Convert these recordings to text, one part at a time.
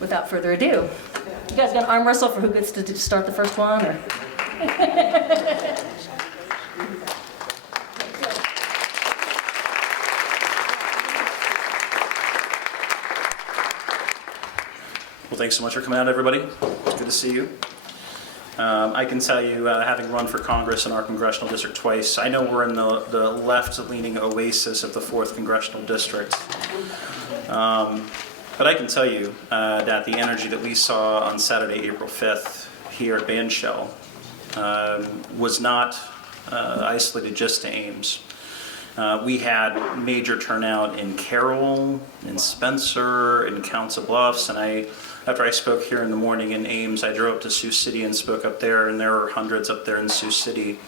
without further ado, you guys got an arm wrestle for who gets to start the first one? Or? Well, thanks so much for coming out, everybody. It's good to see you. I can tell you, having run for Congress in our congressional district twice, I know we're in the left-leaning oasis of the 4th Congressional District. But I can tell you that the energy that we saw on Saturday, April 5th, here at Bandshell was not isolated just to Ames. We had major turnout in Carroll, in Spencer, in Council Bluffs, and after I spoke here in the morning in Ames, I drove up to Sioux City and spoke up there, and there were hundreds up there in Sioux City.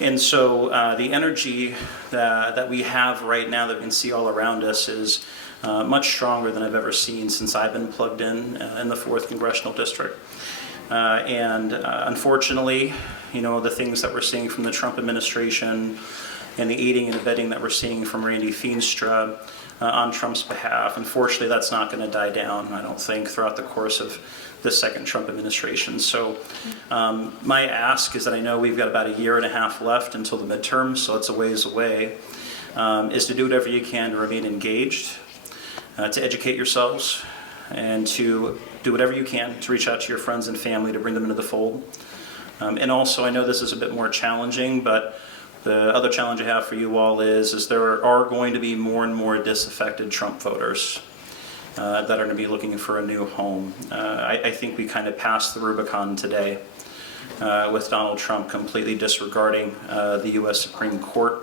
And so the energy that we have right now that we can see all around us is much stronger than I've ever seen since I've been plugged in the 4th Congressional District. Unfortunately, you know, the things that we're seeing from the Trump administration and the aiding and abetting that we're seeing from Randy Feenstra on Trump's behalf, unfortunately that's not going to die down, I don't think, throughout the course of the second Trump administration. So my ask is that I know we've got about a year and a half left until the midterms, so it's a ways away, is to do whatever you can to remain engaged, to educate yourselves, and to do whatever you can to reach out to your friends and family to bring them into the fold. And also, I know this is a bit more challenging, but the other challenge I have for you all is there are going to be more and more disaffected Trump voters that are going to be looking for a new home. I think we kind of passed the Rubicon today with Donald Trump completely disregarding the U.S. Supreme Court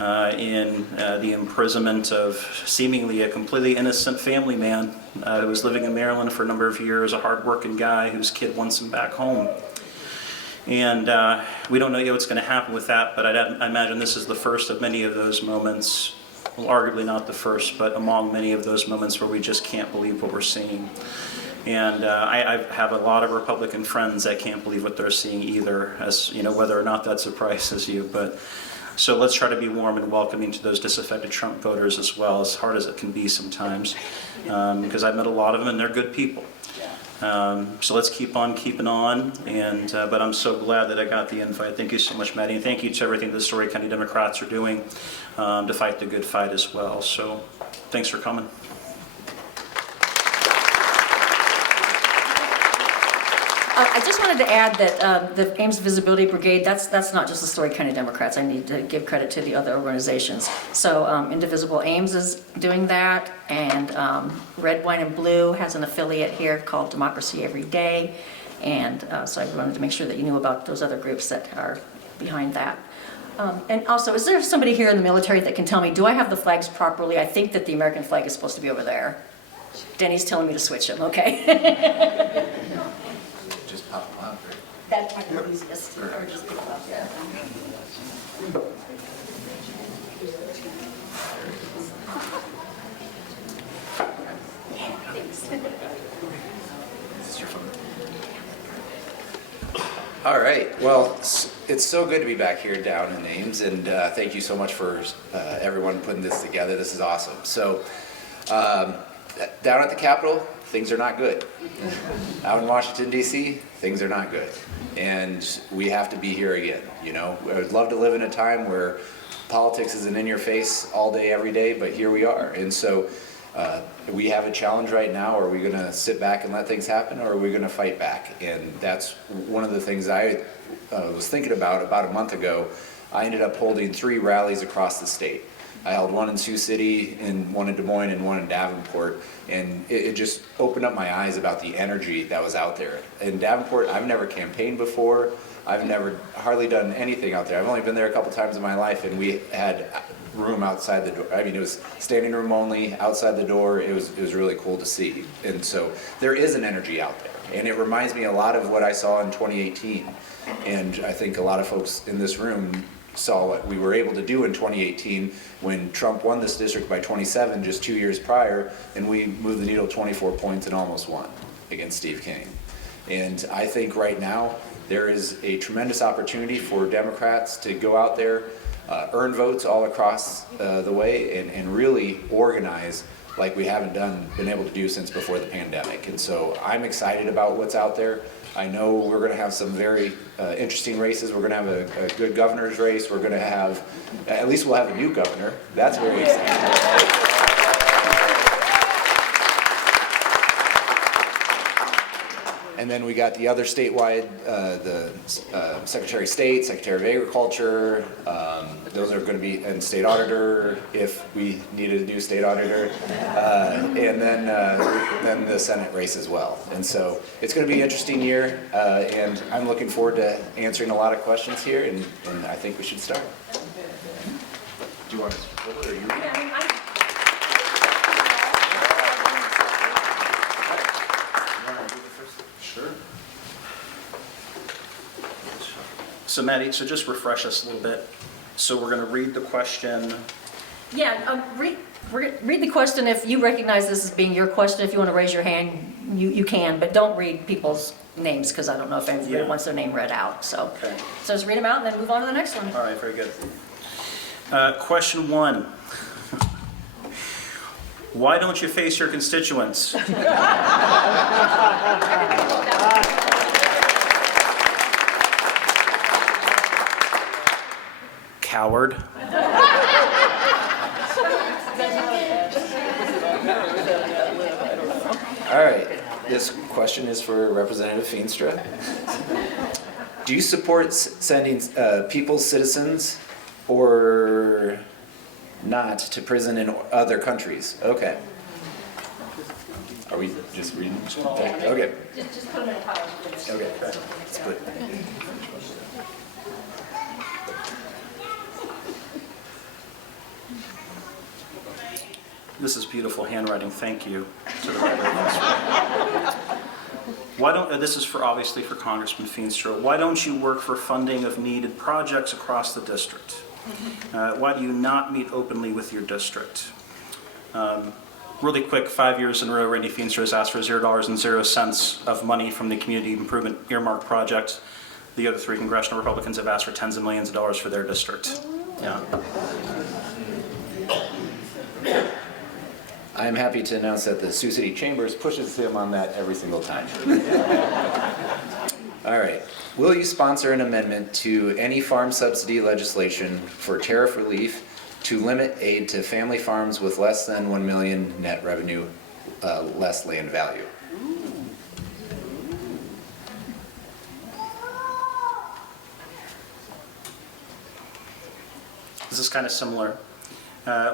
in the imprisonment of seemingly a completely innocent family man who was living in Maryland for a number of years, a hard-working guy whose kid wants him back home. And we don't know yet what's going to happen with that, but I imagine this is the first of many of those moments, well, arguably not the first, but among many of those moments where we just can't believe what we're seeing. And I have a lot of Republican friends that can't believe what they're seeing either, as you know, whether or not that surprises you. But so let's try to be warm and welcoming to those disaffected Trump voters as well, as hard as it can be sometimes, because I've met a lot of them and they're good people. So let's keep on keeping on, and but I'm so glad that I got the invite. Thank you so much, Maddie, and thank you to everything the Story County Democrats are doing to fight the good fight as well. So thanks for coming. I just wanted to add that the Ames Visibility Brigade, that's not just the Story County Democrats. I need to give credit to the other organizations. So Indivisible Ames is doing that, and Red, White, and Blue has an affiliate here called Democracy Every Day. And so I wanted to make sure that you knew about those other groups that are behind that. And also, is there somebody here in the military that can tell me, do I have the flags properly? I think that the American flag is supposed to be over there. Denny's telling me to switch them, okay? Just pop them up, right? That might be the easiest, or just pick it up, yeah. Is this your phone? All right. Well, it's so good to be back here down in Ames, and thank you so much for everyone putting this together. This is awesome. So, down at the Capitol, things are not good. Out in Washington, D.C., things are not good. And we have to be here again, you know. I would love to live in a time where politics isn't in your face all day, every day, but here we are. And so we have a challenge right now. Are we going to sit back and let things happen, or are we going to fight back? And that's one of the things I was thinking about a month ago. I ended up holding 3 rallies across the state. I held one in Sioux City, and one in Des Moines, and one in Davenport, and it just opened up my eyes about the energy that was out there. In Davenport, I've never campaigned before. I've never hardly done anything out there. I've only been there a couple times in my life, and we had room outside the door. I mean, it was standing room only, outside the door. It was really cool to see. And so there is an energy out there, and it reminds me a lot of what I saw in 2018. And I think a lot of folks in this room saw what we were able to do in 2018 when Trump won this district by 27 just 2 years prior, and we moved the needle 24 points and almost won against Steve King. And I think right now there is a tremendous opportunity for Democrats to go out there, earn votes all across the way, and really organize like we haven't been able to do since before the pandemic. And so I'm excited about what's out there. I know we're going to have some very interesting races. We're going to have a good governor's race. We're going to have, at least we'll have a new governor. That's very exciting. And then we got the other statewide, the Secretary of State, Secretary of Agriculture. Those are going to be, and state auditor, if we needed a new state auditor. And then the Senate race as well. And so it's going to be an interesting year. And I'm looking forward to answering a lot of questions here. And I think we should start. Do you want to, or you? Sure. So Maddie, so just refresh us a little bit. So we're going to read the question. Yeah, read the question. If you recognize this as being your question, if you want to raise your hand, you can, but don't read people's names because I don't know if anybody wants their name read out. So, Okay. so just read them out and then move on to the next one. All right, very good. Question 1. Why don't you face your constituents? Coward. All right, this question is for Representative Feenstra. Do you support sending people's citizens or not to prison in other countries? Okay. Are we just reading? Okay. Just put them in a pile. Okay. Let's put. This is beautiful handwriting. Thank you to the writer. Why don't, this is obviously for Congressman Feenstra. Why don't you work for funding of needed projects across the district? Why do you not meet openly with your district? Really quick, 5 years in a row, Randy Feenstra has asked for $0 of money from the Community Improvement Earmark Project. The other 3 congressional Republicans have asked for tens of millions of dollars for their district. Yeah. I am happy to announce that the Sioux City Chambers pushes him on that every single time. All right. Will you sponsor an amendment to any farm subsidy legislation for tariff relief to limit aid to family farms with less than 1 million net revenue, less land value? This is kind of similar.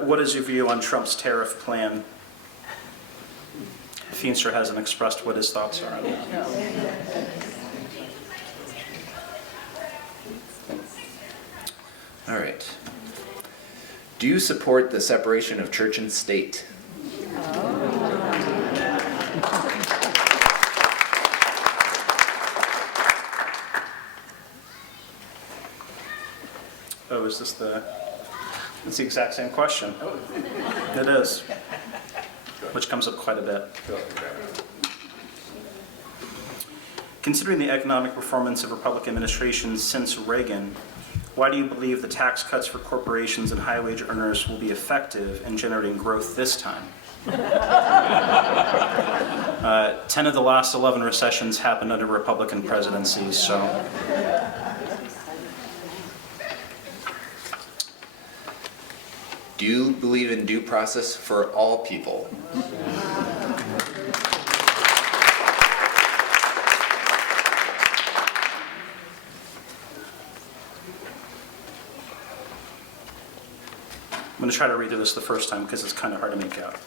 What is your view on Trump's tariff plan? Feenstra hasn't expressed what his thoughts are on it. All right. Do you support the separation of church and state? Oh, is this it's the exact same question. It is, which comes up quite a bit. Considering the economic performance of Republican administrations since Reagan, why do you believe the tax cuts for corporations and high-wage earners will be effective in generating growth this time? 10 of the last 11 recessions happened under Republican presidencies, so. Do you believe in due process for all people? I'm going to try to read through this the first time because it's kind of hard to make out.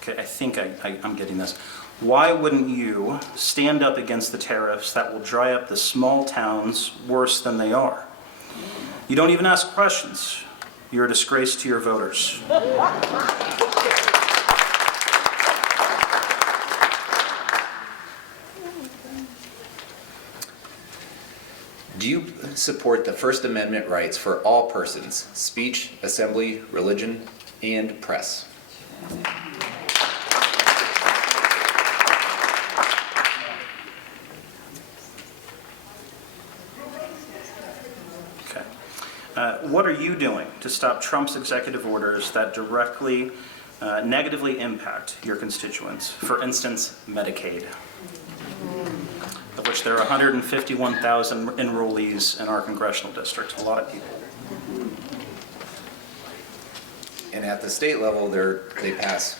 Okay, I think I'm getting this. Why wouldn't you stand up against the tariffs that will dry up the small towns worse than they are? You don't even ask questions. You're a disgrace to your voters. Do you support the First Amendment rights for all persons, speech, assembly, religion, and press? What are you doing to stop Trump's executive orders that directly negatively impact your constituents? For instance, Medicaid, of which there are 151,000 enrollees in our congressional district, a lot of people. And at the state level, they pass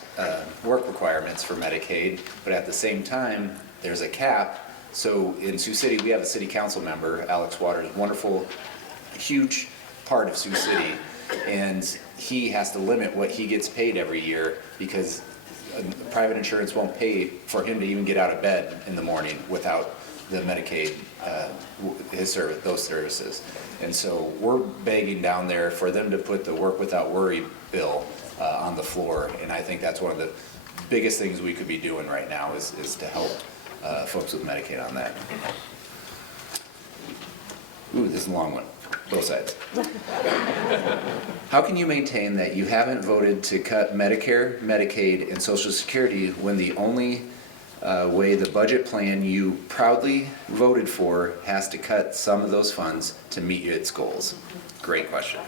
work requirements for Medicaid, but at the same time, there's a cap. So in Sioux City, we have a city council member, Alex Waters, wonderful, huge part of Sioux City, and he has to limit what he gets paid every year because private insurance won't pay for him to even get out of bed in the morning without the Medicaid, those services. And so we're begging down there for them to put the Work Without Worry bill on the floor, and I think that's one of the biggest things we could be doing right now is to help folks with Medicaid on that. Ooh, this is a long one, both sides. How can you maintain that you haven't voted to cut Medicare, Medicaid, and Social Security when the only way the budget plan you proudly voted for has to cut some of those funds to meet its goals? Great question.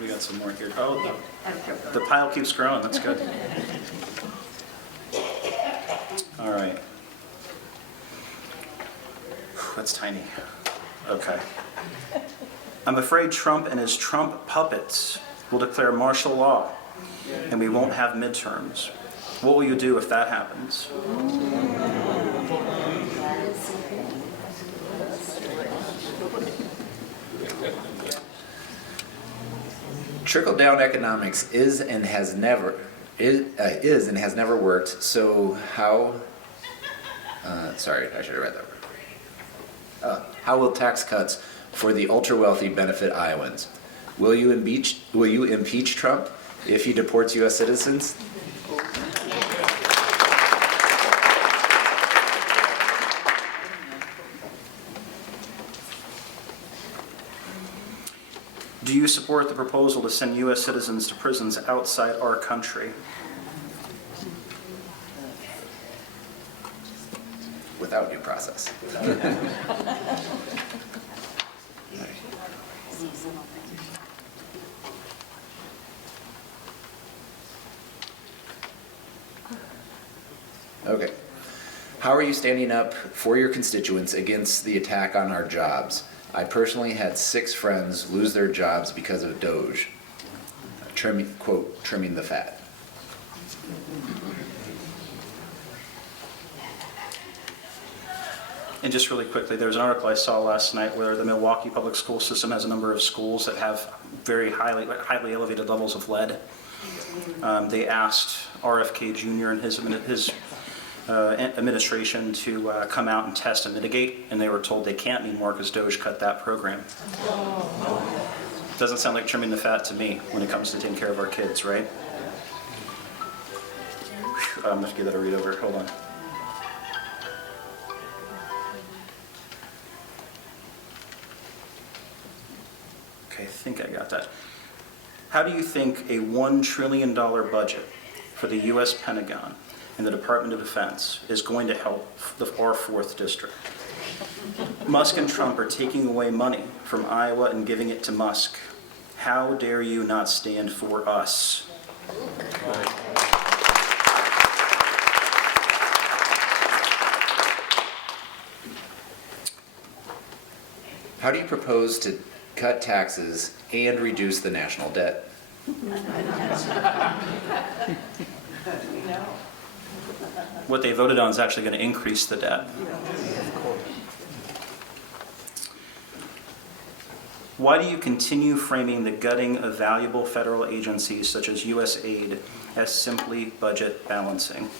We got some more here. Oh, the pile keeps growing. That's good. All right. That's tiny. Okay. I'm afraid Trump and his Trump puppets will declare martial law, and we won't have midterms. What will you do if that happens? Trickle-down economics is and has never worked. So how? Sorry, I should have read that. How will tax cuts for the ultra-wealthy benefit Iowans? Will you impeach Trump if he deports U.S. citizens? Do you support the proposal to send U.S. citizens to prisons outside our country? Without due process. Okay. How are you standing up for your constituents against the attack on our jobs? I personally had 6 friends lose their jobs because of DOGE. Trimming the fat. And just really quickly, there's an article I saw last night where the Milwaukee public school system has a number of schools that have very highly elevated levels of lead. They asked RFK Jr. and his administration to come out and test and mitigate, and they were told they can't anymore because DOGE cut that program. Doesn't sound like trimming the fat to me when it comes to taking care of our kids, right? I'm going to have to give that a read over. Hold on. Okay, I think I got that. How do you think a $1 trillion budget for the U.S. Pentagon and the Department of Defense is going to help our 4th district? Musk and Trump are taking away money from Iowa and giving it to Musk. How dare you not stand for us? How do you propose to cut taxes and reduce the national debt? What they voted on is actually going to increase the debt. Why do you continue framing the gutting of valuable federal agencies such as USAID as simply budget balancing?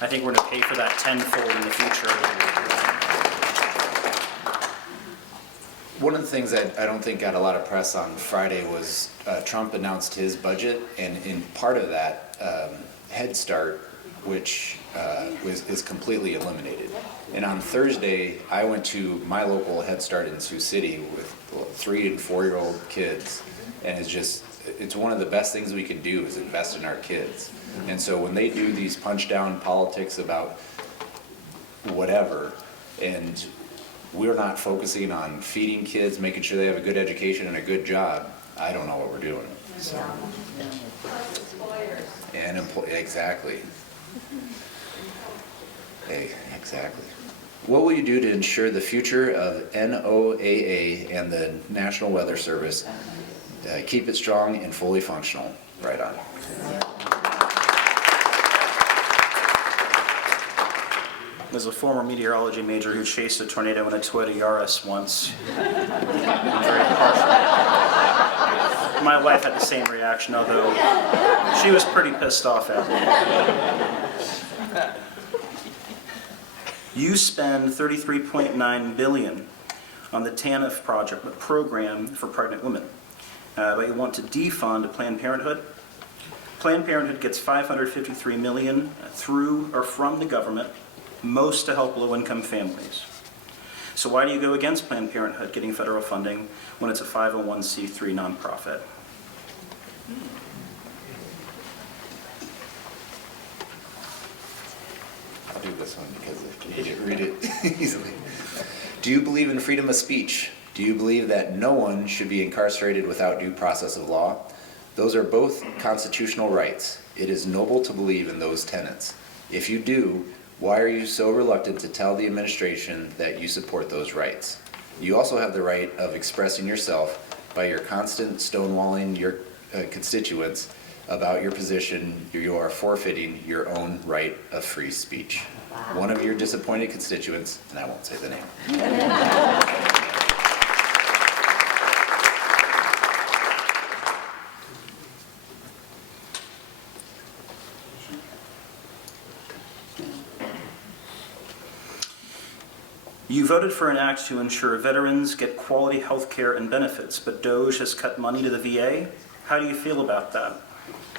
I think we're going to pay for that tenfold in the future. One of the things that I don't think got a lot of press on Friday was Trump announced his budget, and in part of that, Head Start, which is completely eliminated. And on Thursday, I went to my local Head Start in Sioux City with 3- and 4-year-old kids, and it's one of the best things we can do is invest in our kids. And so when they do these punch down politics about whatever, and we're not focusing on feeding kids, making sure they have a good education and a good job, I don't know what we're doing. So. And exactly. Hey, exactly. What will you do to ensure the future of NOAA and the National Weather Service keep it strong and fully functional? Right on. As a former meteorology major who chased a tornado in a Toyota Yaris once, my wife had the same reaction, although she was pretty pissed off at me. You spend $33.9 billion on the TANF program for pregnant women, but you want to defund Planned Parenthood. Planned Parenthood gets $553 million through or from the government, most to help low-income families. So why do you go against Planned Parenthood getting federal funding when it's a 501c3 nonprofit? I'll do this one because I can read it easily. Do you believe in freedom of speech? Do you believe that no one should be incarcerated without due process of law? Those are both constitutional rights. It is noble to believe in those tenets. If you do, why are you so reluctant to tell the administration that you support those rights? You also have the right of expressing yourself by your constant stonewalling your constituents about your position. You are forfeiting your own right of free speech. One of your disappointed constituents, and I won't say the name. You voted for an act to ensure veterans get quality health care and benefits, but DOJ has cut money to the VA. How do you feel about that?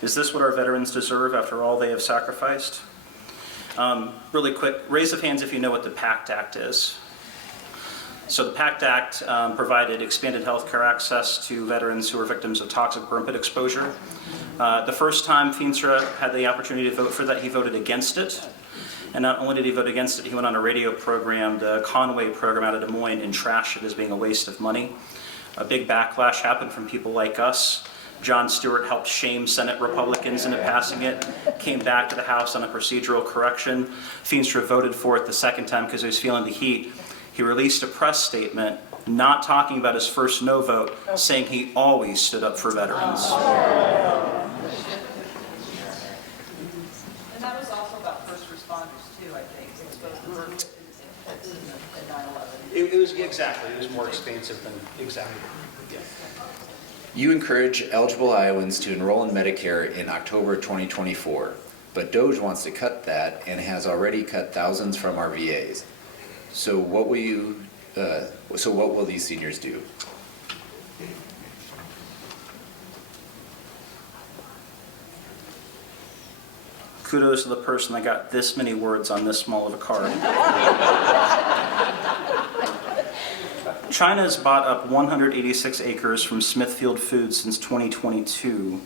Is this what our veterans deserve after all they have sacrificed? Really quick, raise of hands if you know what the PACT Act is. So the PACT Act provided expanded health care access to veterans who are victims of toxic burn pit exposure. The first time Feenstra had the opportunity to vote for that, he voted against it. And not only did he vote against it, he went on a radio program, the Conway program out of Des Moines, and trashed it as being a waste of money. A big backlash happened from people like us. Jon Stewart helped shame Senate Republicans into passing it, came back to the House on a procedural correction. Feenstra voted for it the second time because he was feeling the heat. He released a press statement not talking about his first no vote, saying he always stood up for veterans. And that was also about first responders too, I think, as opposed to burn pits in 9/11. It was exactly, it was more expansive than exactly. Yeah. You encourage eligible Iowans to enroll in Medicare in October 2024, but DOJ wants to cut that and has already cut thousands from our VAs. So what will these seniors do? Kudos to the person that got this many words on this small of a card. China has bought up 186 acres from Smithfield Foods since 2022.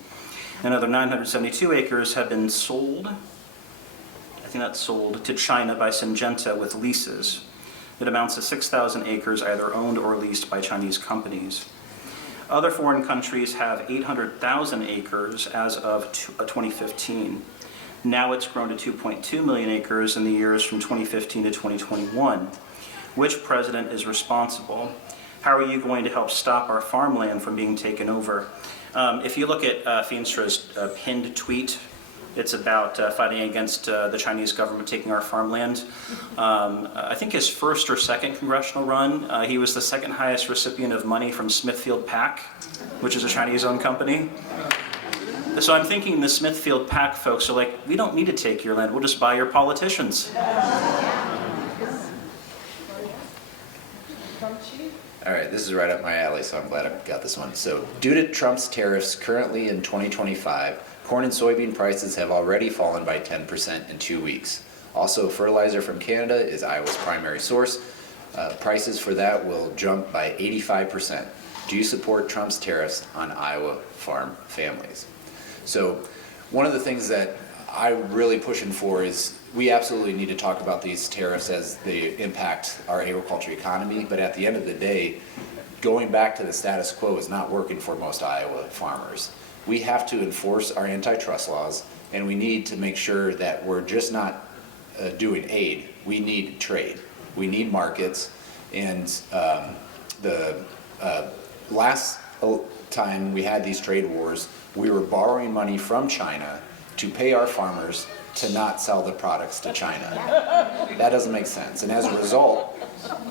Another 972 acres have been sold, I think that's sold, to China by Syngenta with leases. It amounts to 6,000 acres either owned or leased by Chinese companies. Other foreign countries have 800,000 acres as of 2015. Now it's grown to 2.2 million acres in the years from 2015 to 2021. Which president is responsible? How are you going to help stop our farmland from being taken over? If you look at Feenstra's pinned tweet, it's about fighting against the Chinese government taking our farmland. I think his first or second congressional run, he was the second highest recipient of money from Smithfield Pac, which is a Chinese-owned company. So I'm thinking the Smithfield Pac folks are like, we don't need to take your land, we'll just buy your politicians. All right, this is right up my alley, so I'm glad I got this one. So, due to Trump's tariffs currently in 2025, corn and soybean prices have already fallen by 10% in 2 weeks. Also, fertilizer from Canada is Iowa's primary source. Prices for that will jump by 85%. Do you support Trump's tariffs on Iowa farm families? So, one of the things that I'm really pushing for is we absolutely need to talk about these tariffs as they impact our agriculture economy, but at the end of the day, going back to the status quo is not working for most Iowa farmers. We have to enforce our antitrust laws, and we need to make sure that we're just not doing aid. We need trade. We need markets, and the last time we had these trade wars, we were borrowing money from China to pay our farmers to not sell the products to China. That doesn't make sense. And as a result,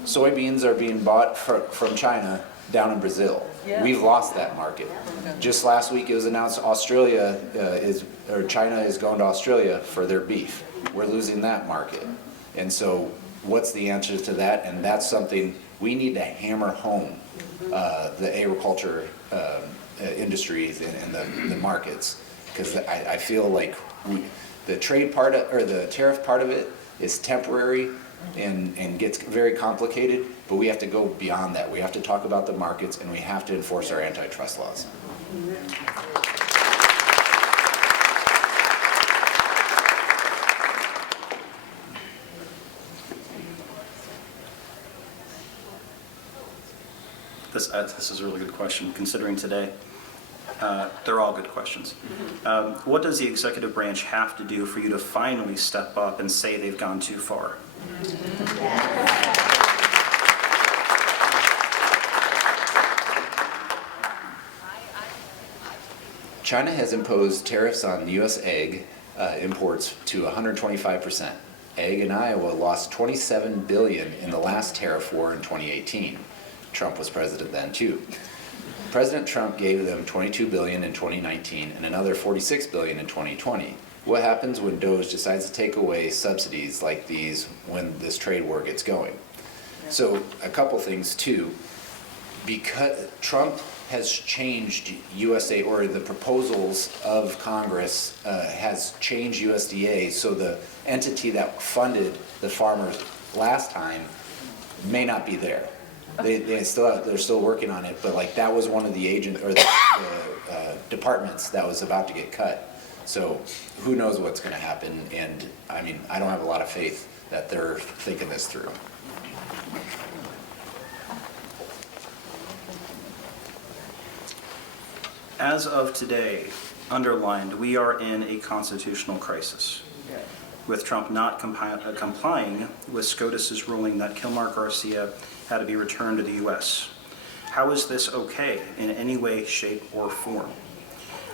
soybeans are being bought from China down in Brazil. We've lost that market. Just last week it was announced China is going to Australia for their beef. We're losing that market. And so what's the answer to that? And that's something we need to hammer home, the agriculture industries and the markets, because I feel like the trade part or the tariff part of it is temporary and gets very complicated, but we have to go beyond that. We have to talk about the markets, and we have to enforce our antitrust laws. This is a really good question, considering today. They're all good questions. What does the executive branch have to do for you to finally step up and say they've gone too far? China has imposed tariffs on U.S. egg imports to 125%. Egg in Iowa lost $27 billion in the last tariff war in 2018. Trump was president then too. President Trump gave them $22 billion in 2019 and another $46 billion in 2020. What happens when DOGE decides to take away subsidies like these when this trade war gets going? So a couple things too. Because Trump has changed USA, or the proposals of Congress has changed USDA, so the entity that funded the farmers last time may not be there. They're still working on it, but like that was one of the departments that was about to get cut. So who knows what's going to happen? And I mean, I don't have a lot of faith that they're thinking this through. As of today, underlined, we are in a constitutional crisis, with Trump not complying with SCOTUS's ruling that Kilmar Garcia had to be returned to the U.S. How is this okay in any way, shape, or form?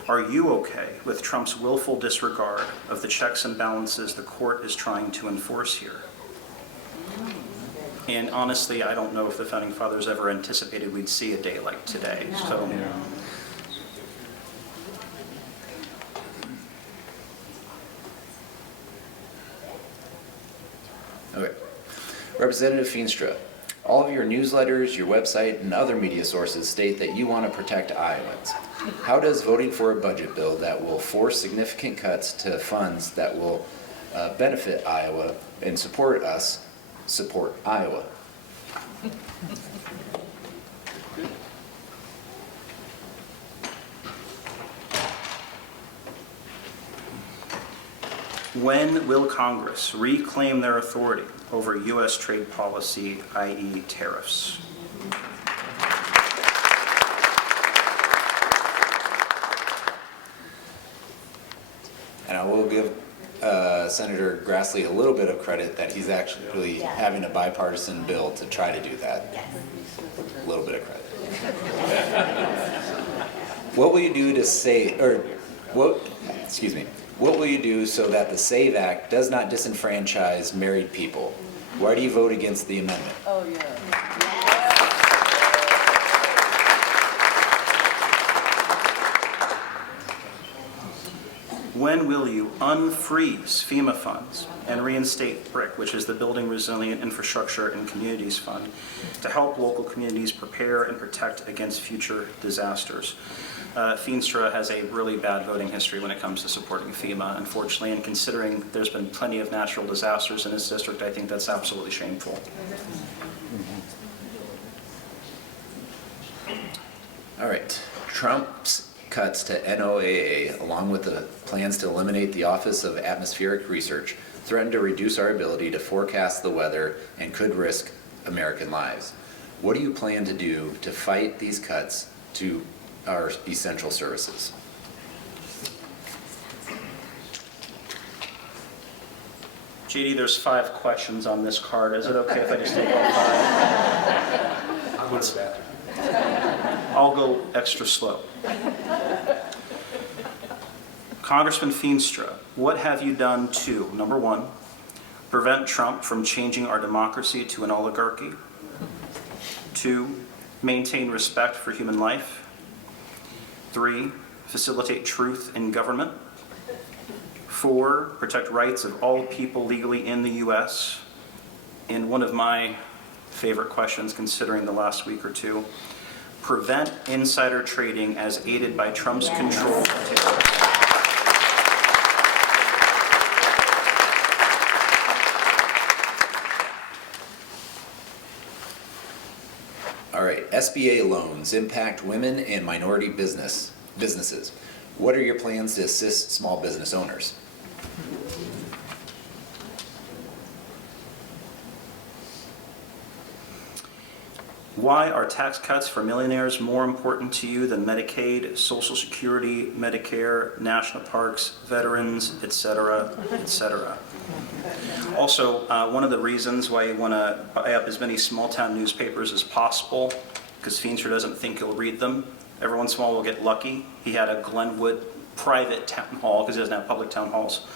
Are you okay with Trump's willful disregard of the checks and balances the court is trying to enforce here? And honestly, I don't know if the Founding Fathers ever anticipated we'd see a day like today. So. Okay. Representative Feenstra, all of your newsletters, your website, and other media sources state that you want to protect Iowans. How does voting for a budget bill that will force significant cuts to funds that will benefit Iowa and support us support Iowa? When will Congress reclaim their authority over U.S. trade policy, i.e. tariffs? And I will give Senator Grassley a little bit of credit that he's actually having a bipartisan bill to try to do that. A little bit of credit. What will you do to what will you do so that the SAVE Act does not disenfranchise married people? Why do you vote against the amendment? Oh, yeah. When will you unfreeze FEMA funds and reinstate BRIC, which is the Building Resilient Infrastructure and Communities Fund, to help local communities prepare and protect against future disasters? Feenstra has a really bad voting history when it comes to supporting FEMA, unfortunately, and considering there's been plenty of natural disasters in his district, I think that's absolutely shameful. All right. Trump's cuts to NOAA, along with the plans to eliminate the Office of Atmospheric Research, threaten to reduce our ability to forecast the weather and could risk American lives. What do you plan to do to fight these cuts to our essential services? JD, there's 5 questions on this card. Is it okay if I just take all 5? I'll go to the bathroom. I'll go extra slow. Congressman Feenstra, what have you done to, number 1, prevent Trump from changing our democracy to an oligarchy? 2, maintain respect for human life? 3, facilitate truth in government? 4, protect rights of all people legally in the U.S. And one of my favorite questions, considering the last week or two, prevent insider trading as aided by Trump's control of tariffs. All right, SBA loans impact women and minority businesses. What are your plans to assist small business owners? Why are tax cuts for millionaires more important to you than Medicaid, Social Security, Medicare, national parks, veterans, et cetera, et cetera? Also, one of the reasons why you want to buy up as many small-town newspapers as possible, because Feenstra doesn't think you'll read them. Every once in a while we'll get lucky. He had a Glenwood private town hall, because he doesn't have public town halls.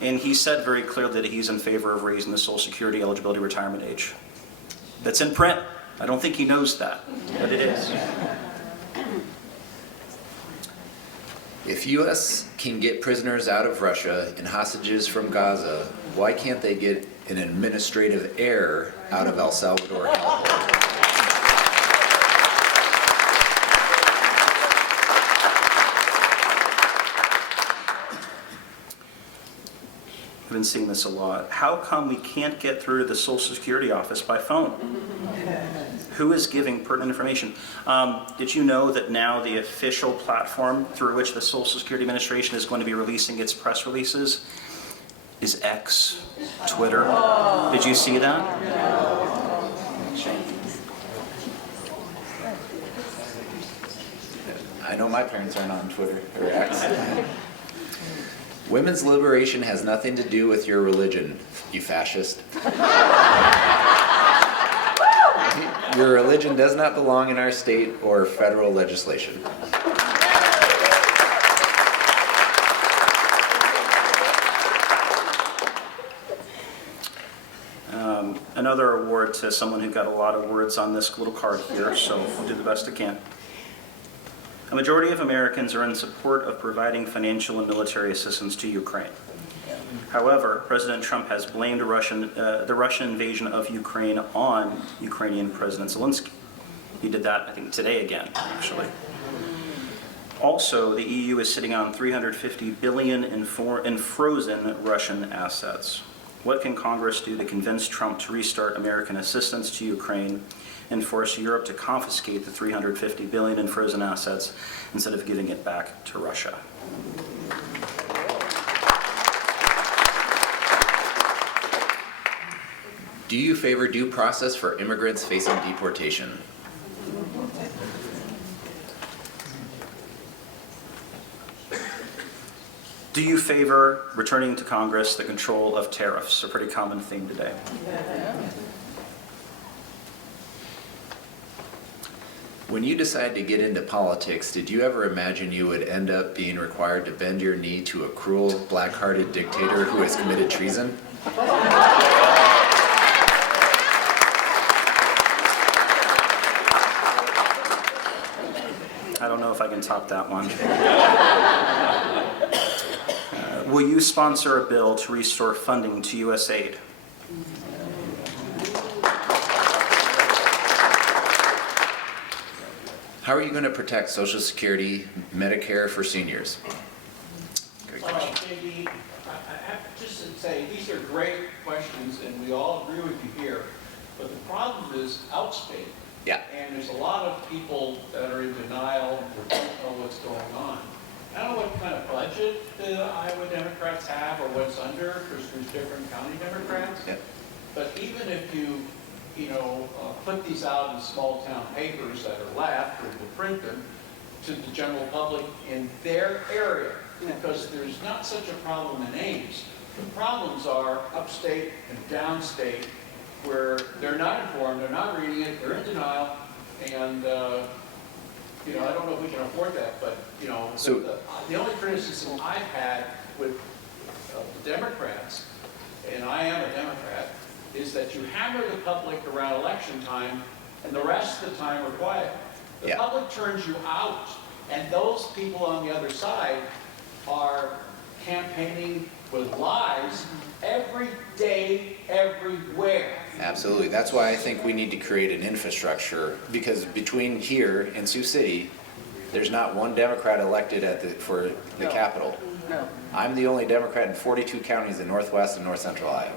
And he said very clearly that he's in favor of raising the Social Security eligibility retirement age. That's in print. I don't think he knows that, but it is. If U.S. can get prisoners out of Russia and hostages from Gaza, why can't they get an administrative heir out of El Salvador? I've been seeing this a lot. How come we can't get through to the Social Security office by phone? Who is giving pertinent information? Did you know that now the official platform through which the Social Security Administration is going to be releasing its press releases is X, Twitter? Did you see that? I know my parents aren't on Twitter or X. Women's liberation has nothing to do with your religion, you fascist. Your religion does not belong in our state or federal legislation. Another award to someone who got a lot of words on this little card here, so we'll do the best I can. A majority of Americans are in support of providing financial and military assistance to Ukraine. However, President Trump has blamed the Russian invasion of Ukraine on Ukrainian President Zelensky. He did that, I think, today again, actually. Also, the EU is sitting on $350 billion in frozen Russian assets. What can Congress do to convince Trump to restart American assistance to Ukraine and force Europe to confiscate the $350 billion in frozen assets instead of giving it back to Russia? Do you favor due process for immigrants facing deportation? Do you favor returning to Congress the control of tariffs? A pretty common theme today. When you decided to get into politics, did you ever imagine you would end up being required to bend your knee to a cruel, black-hearted dictator who has committed treason? I don't know if I can top that one. Will you sponsor a bill to restore funding to USAID? How are you going to protect Social Security, Medicare for seniors? Great Well, question. JD, I have to just say, these are great questions, and we all agree with you here. But the problem is outstate. Yeah. And there's a lot of people that are in denial or don't know what's going on. under, because there's different county Democrats. Yep. But even if you put these out in small town papers that are left, or will print them to the general public in their area, because there's not such a problem in Ames. The problems are upstate and downstate, where they're not informed, they're not reading it, they're in denial, and, I don't know if we can afford that, but, So- the only criticism I've had with the Democrats, and I am a Democrat, is that you hammer the public around election time, and the rest of the time we're quiet. The Yeah. public turns you out, and those people on the other side are campaigning with lies every day, everywhere. Absolutely. That's why I think we need to create an infrastructure, because between here and Sioux City, there's not one Democrat elected for the Capitol. No. I'm the only Democrat in 42 counties in northwest and north central Iowa.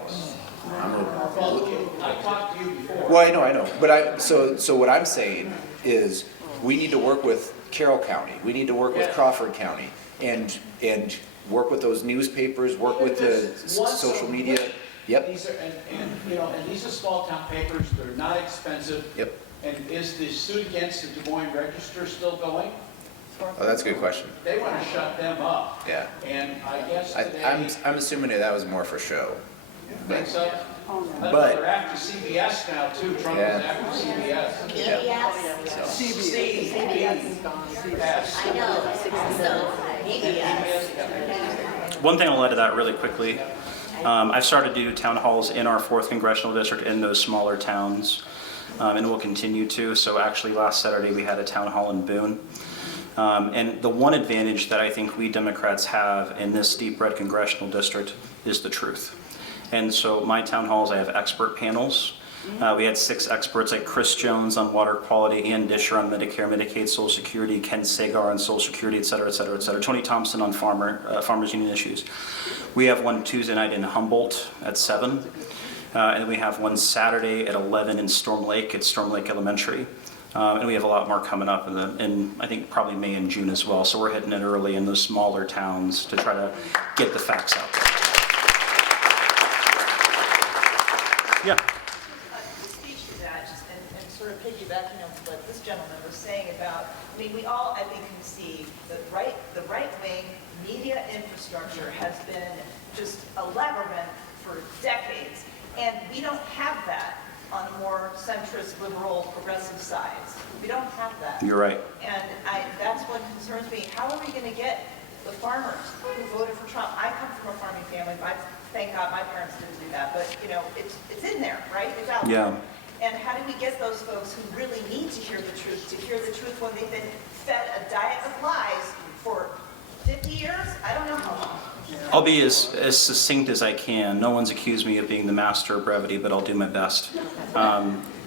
Well, I talked to you before. Well, I know. But so what I'm saying is, we need to work with Carroll County, we need to work with Yeah. Crawford County, and work with those newspapers, work with the Once social a media. week. Yep, These are, and these are small town papers, they're not expensive. yep. And is the suit against the Des Moines Register still going? Oh, that's a good question. They want to shut them up. Yeah. And I guess I'm today, assuming that was more for show. think so. But- They're after CBS now too, Trump is Yeah. after CBS. Yeah. CBS. I know, so maybe One thing I'll add to that really quickly. I've started to do town halls in our 4th Congressional District in those smaller towns, and we'll continue to. So actually last Saturday we had a town hall in Boone. And the one advantage that I think we Democrats have in this deep red congressional district is the truth. And so my town halls, I have expert panels. We had 6 experts like Chris Jones on water quality, Ann Disher on Medicare, Medicaid, Social Security, Ken Sagar on Social Security, et cetera, et cetera, et cetera. Tony Thompson on farmers union issues. We have one Tuesday night in Humboldt at 7. And we have one Saturday at 11 in Storm Lake at Storm Lake Elementary. And we have a lot more coming up in I think probably May and June as well. So we're hitting it early in those smaller towns to try to get the facts out there. Yeah. To speak to that, just and sort of piggybacking on what this gentleman was saying about, we all, I think, can see that the right-wing media infrastructure has been just a labyrinth for decades, and we don't have that on the more centrist, liberal, progressive sides. We don't have that. You're right. And that's what concerns me. How are we going to get the farmers who voted for Trump? I come from a farming family. Thank God my parents didn't do that. But, it's in there, right? It's out Yeah. there. And how do we get those folks who really need to hear the truth when they've been fed a diet of lies for 50 years? I don't know how long. I'll be as succinct as I can. No one's accused me of being the master of brevity, but I'll do my best.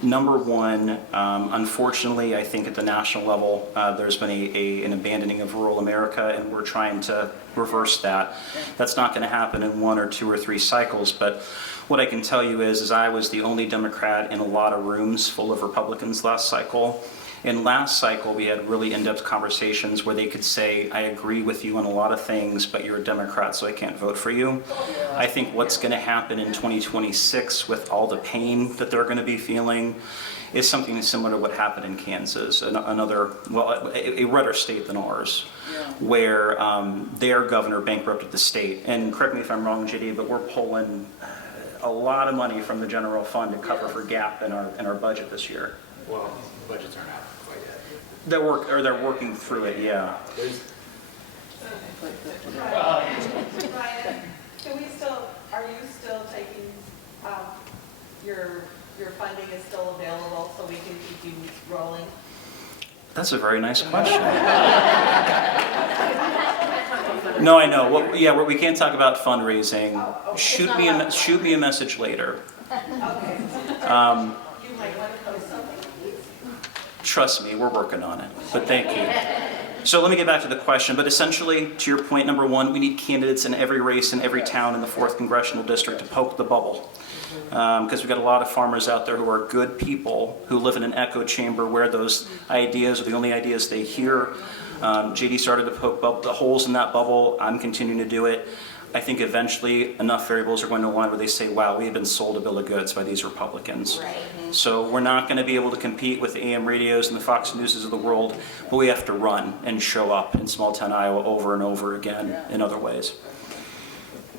Number one, unfortunately, I think at the national level, there's been an abandoning of rural America, and we're trying to reverse that. That's not going to happen in 1 or 2 or 3 cycles, but what I can tell you is I was the only Democrat in a lot of rooms full of Republicans last cycle. In last cycle, we had really in-depth conversations where they could say, I agree with you on a lot of things, but you're a Democrat, so I can't vote for you. I think what's going to happen in 2026 with all the pain that they're going to be feeling is something similar to what happened in Kansas, a redder state than ours, where their governor bankrupted the state. And correct me if I'm wrong, JD, but we're pulling a lot of money from the general fund to cover for gap in our budget this year. Well, budgets aren't out quite yet. They're working through it, yeah. Ryan, are you still taking, your funding is still available so we can keep you rolling? That's a very nice question. No, I know. Well, we can't talk about fundraising. Shoot me a message later. Okay. You might want to post something. Trust me, we're working on it. But thank you. So let me get back to the question. But essentially, to your point, number one, we need candidates in every race in every town in the 4th Congressional District to poke the bubble. Because we've got a lot of farmers out there who are good people who live in an echo chamber where those ideas are the only ideas they hear. JD started to poke the holes in that bubble. I'm continuing to do it. I think eventually enough variables are going to align where they say, wow, we have been sold a bill of goods by these Republicans. Right. So we're not going to be able to compete with the AM radios and the Fox Newses of the world, but we have to run and show up in small town Iowa over and over again in other ways.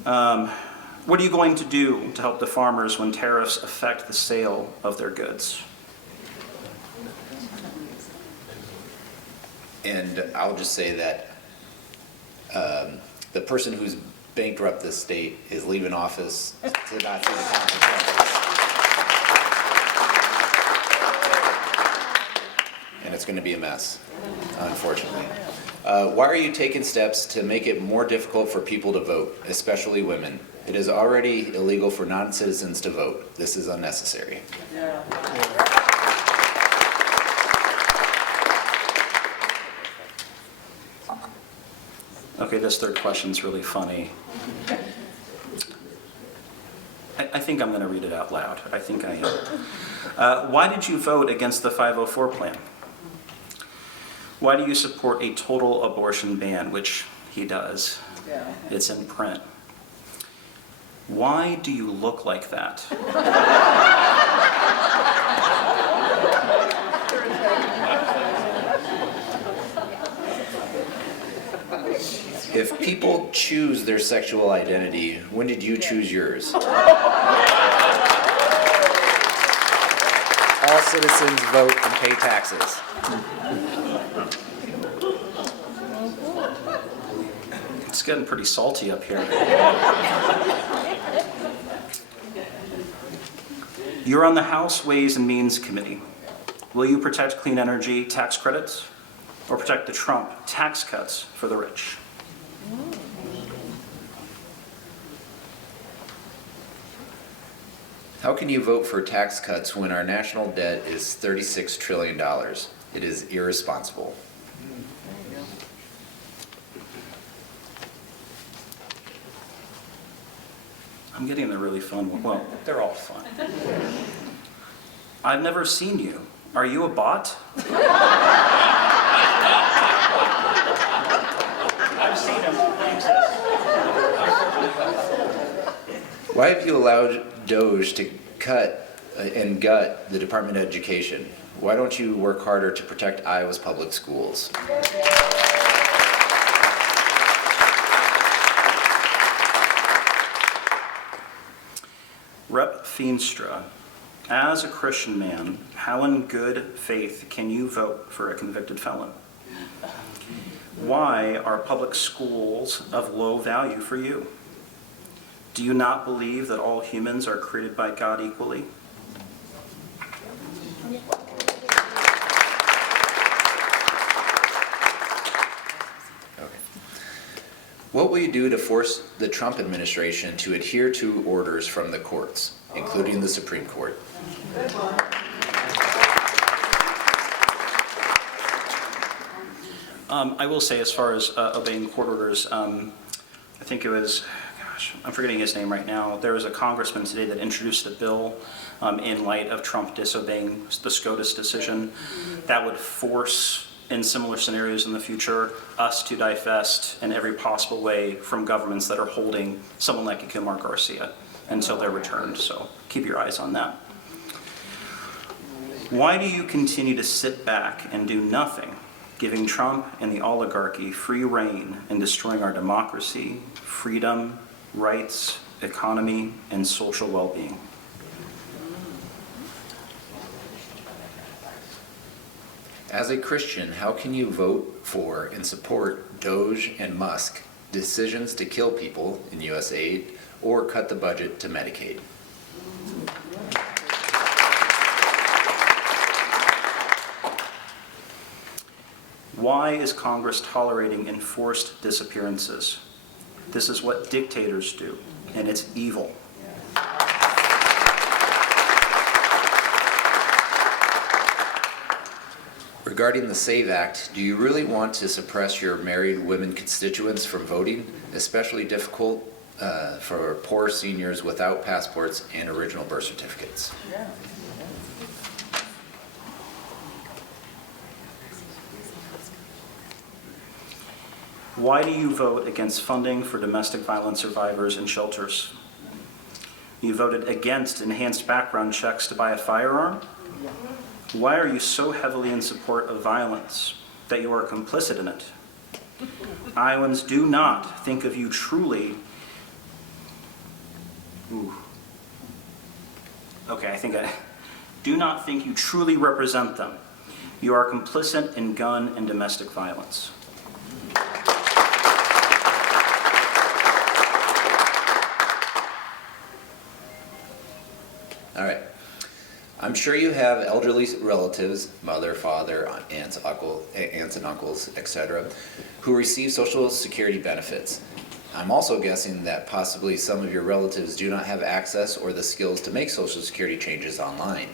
What are you going to do to help the farmers when tariffs affect the sale of their goods? And I'll just say that the person who's bankrupt this state is leaving office to not see the consequences. And it's going to be a mess, unfortunately. Why are you taking steps to make it more difficult for people to vote, especially women? It is already illegal for non-citizens to vote. This is unnecessary. Okay, this third question's really funny. I think I'm going to read it out loud. I think I am. Why did you vote against the 504 plan? Why do you support a total abortion ban, which he does? It's in print. Why do you look like that? If people choose their sexual identity, when did you choose yours? All citizens vote and pay taxes. It's getting pretty salty up here. You're on the House Ways and Means Committee. Will you protect clean energy tax credits or protect the Trump tax cuts for the rich? How can you vote for tax cuts when our national debt is $36 trillion? It is irresponsible. I'm getting the really fun one. Well, they're all fun. I've never seen you. Are you a bot? I've seen him, thanks. Why have you allowed DOJ to cut and gut the Department of Education? Why don't you work harder to protect Iowa's public schools? Rep. Feenstra, as a Christian man, how in good faith can you vote for a convicted felon? Why are public schools of low value for you? Do you not believe that all humans are created by God equally? Okay. What will you do to force the Trump administration to adhere to orders from the courts, including the Supreme Court? I will say, as far as obeying court orders, I think it was, I'm forgetting his name right now. There was a congressman today that introduced a bill in light of Trump disobeying the SCOTUS decision that would force, in similar scenarios in the future, us to divest in every possible way from governments that are holding someone like Kumar Garcia until they're returned. So keep your eyes on that. Why do you continue to sit back and do nothing, giving Trump and the oligarchy free rein and destroying our democracy, freedom, rights, economy, and social well-being? As a Christian, how can you vote for and support DOJ and Musk decisions to kill people in USAID or cut the budget to Medicaid? Why is Congress tolerating enforced disappearances? This is what dictators do, and it's evil. Regarding the SAVE Act, do you really want to suppress your married women constituents from voting, especially difficult for poor seniors without passports and original birth certificates? Why do you vote against funding for domestic violence survivors and shelters? You voted against enhanced background checks to buy a firearm? Why are you so heavily in support of violence that you are complicit in it? Iowans do not think of you truly. Do not think you truly represent them. You are complicit in gun and domestic violence. All right. I'm sure you have elderly relatives, mother, father, aunts, aunts and uncles, etc., who receive Social Security benefits. I'm also guessing that possibly some of your relatives do not have access or the skills to make Social Security changes online.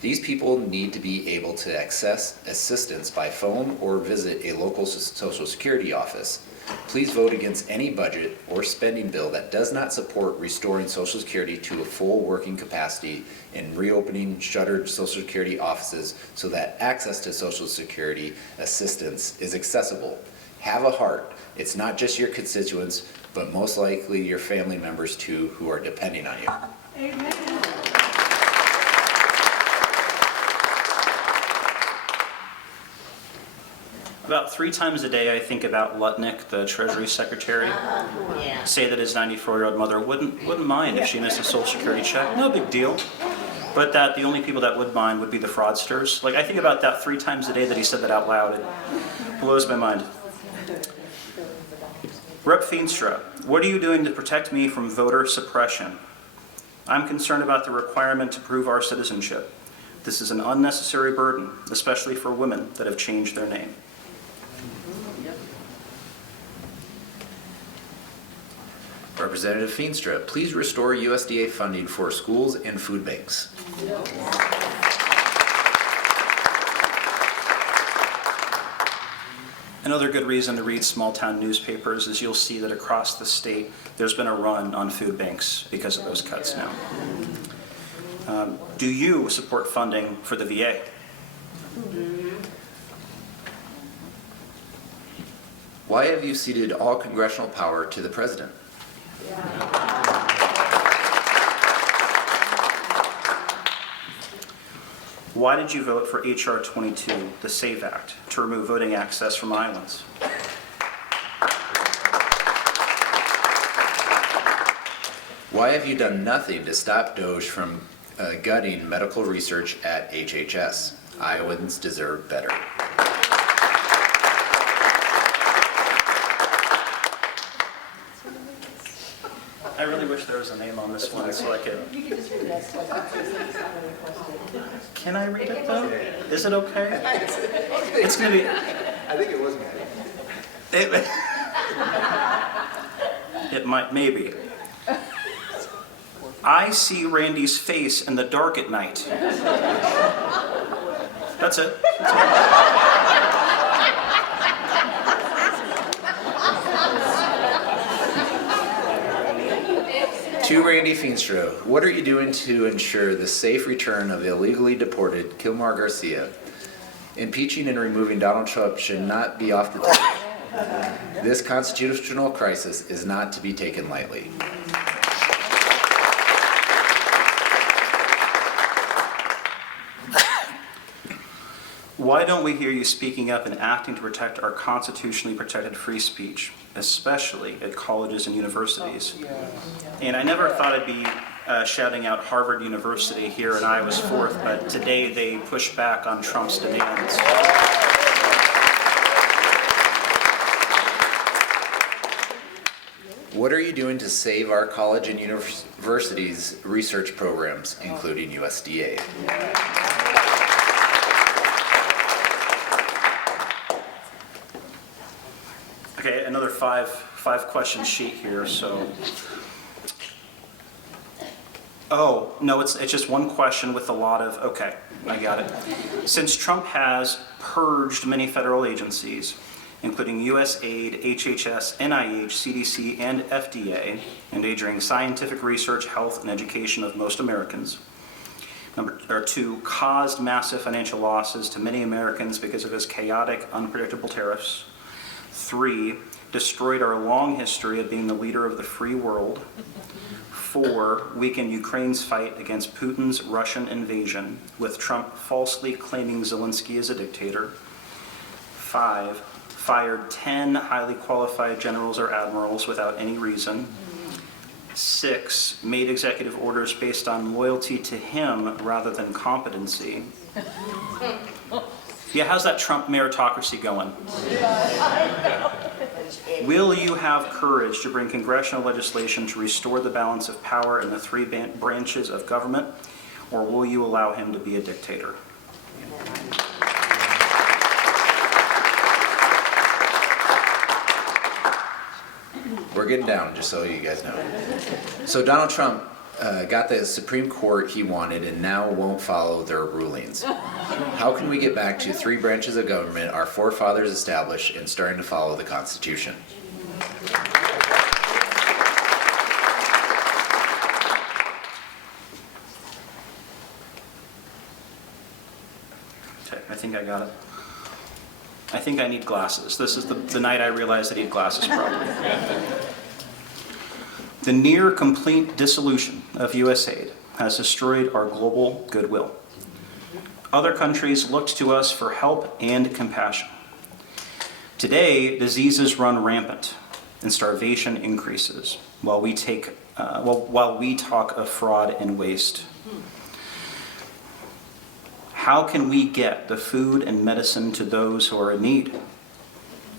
These people need to be able to access assistance by phone or visit a local Social Security office. Please vote against any budget or spending bill that does not support restoring Social Security to a full working capacity and reopening shuttered Social Security offices so that access to Social Security assistance is accessible. Have a heart. It's not just your constituents, but most likely your family members too, who are depending on you. Amen. About 3 times a day, I think about Lutnick, the Treasury Secretary. Yeah. Say that his 94-year-old mother wouldn't mind if she missed a Social Security check. No big deal. But that the only people that would mind would be the fraudsters. Like, I think about that 3 times a day that he said that out loud. It blows my mind. Rep. Feenstra, what are you doing to protect me from voter suppression? I'm concerned about the requirement to prove our citizenship. This is an unnecessary burden, especially for women that have changed their name. Representative Feenstra, please restore USDA funding for schools and food banks. Another good reason to read small-town newspapers is you'll see that across the state, there's been a run on food banks because of those cuts now. Do you support funding for the VA? Why have you ceded all congressional power to the president? Why did you vote for H.R. 22, the SAVE Act, to remove voting access from Iowans? Why have you done nothing to stop DOJ from gutting medical research at HHS? Iowans deserve better. I really wish there was a name on this one so I could... You can just read that stuff. It's not really requested. Can I read it though? Is it okay? It's gonna be... I think it was me. It might, maybe. I see Randy's face in the dark at night. That's it. To Randy Feenstra, what are you doing to ensure the safe return of illegally deported Kilmar Garcia? Impeaching and removing Donald Trump should not be off the table. This constitutional crisis is not to be taken lightly. Why don't we hear you speaking up and acting to protect our constitutionally protected free speech, especially at colleges and universities? And I never thought I'd be shouting out Harvard University here in Iowa's 4th, but today they pushed back on Trump's demands. What are you doing to save our college and universities' research programs, including USDA? Okay, another five question sheet here, so. Oh, no, it's just one question with a lot of, okay, I got it. Since Trump has purged many federal agencies, including USAID, HHS, NIH, CDC, and FDA, endangering scientific research, health, and education of most Americans. Number 2, caused massive financial losses to many Americans because of his chaotic, unpredictable tariffs. 3, destroyed our long history of being the leader of the free world. 4, weakened Ukraine's fight against Putin's Russian invasion, with Trump falsely claiming Zelensky as a dictator. 5, fired 10 highly qualified generals or admirals without any reason. 6, made executive orders based on loyalty to him rather than competency. Yeah, how's that Trump meritocracy going? Will you have courage to bring congressional legislation to restore the balance of power in the 3 branches of government, or will you allow him to be a dictator? We're getting down, just so you guys know. So Donald Trump got the Supreme Court he wanted and now won't follow their rulings. How can we get back to 3 branches of government our forefathers established and starting to follow the Constitution? Okay, I think I got it. I think I need glasses. This is the night I realized I need glasses probably. The near complete dissolution of USAID has destroyed our global goodwill. Other countries looked to us for help and compassion. Today, diseases run rampant and starvation increases while we talk of fraud and waste. How can we get the food and medicine to those who are in need?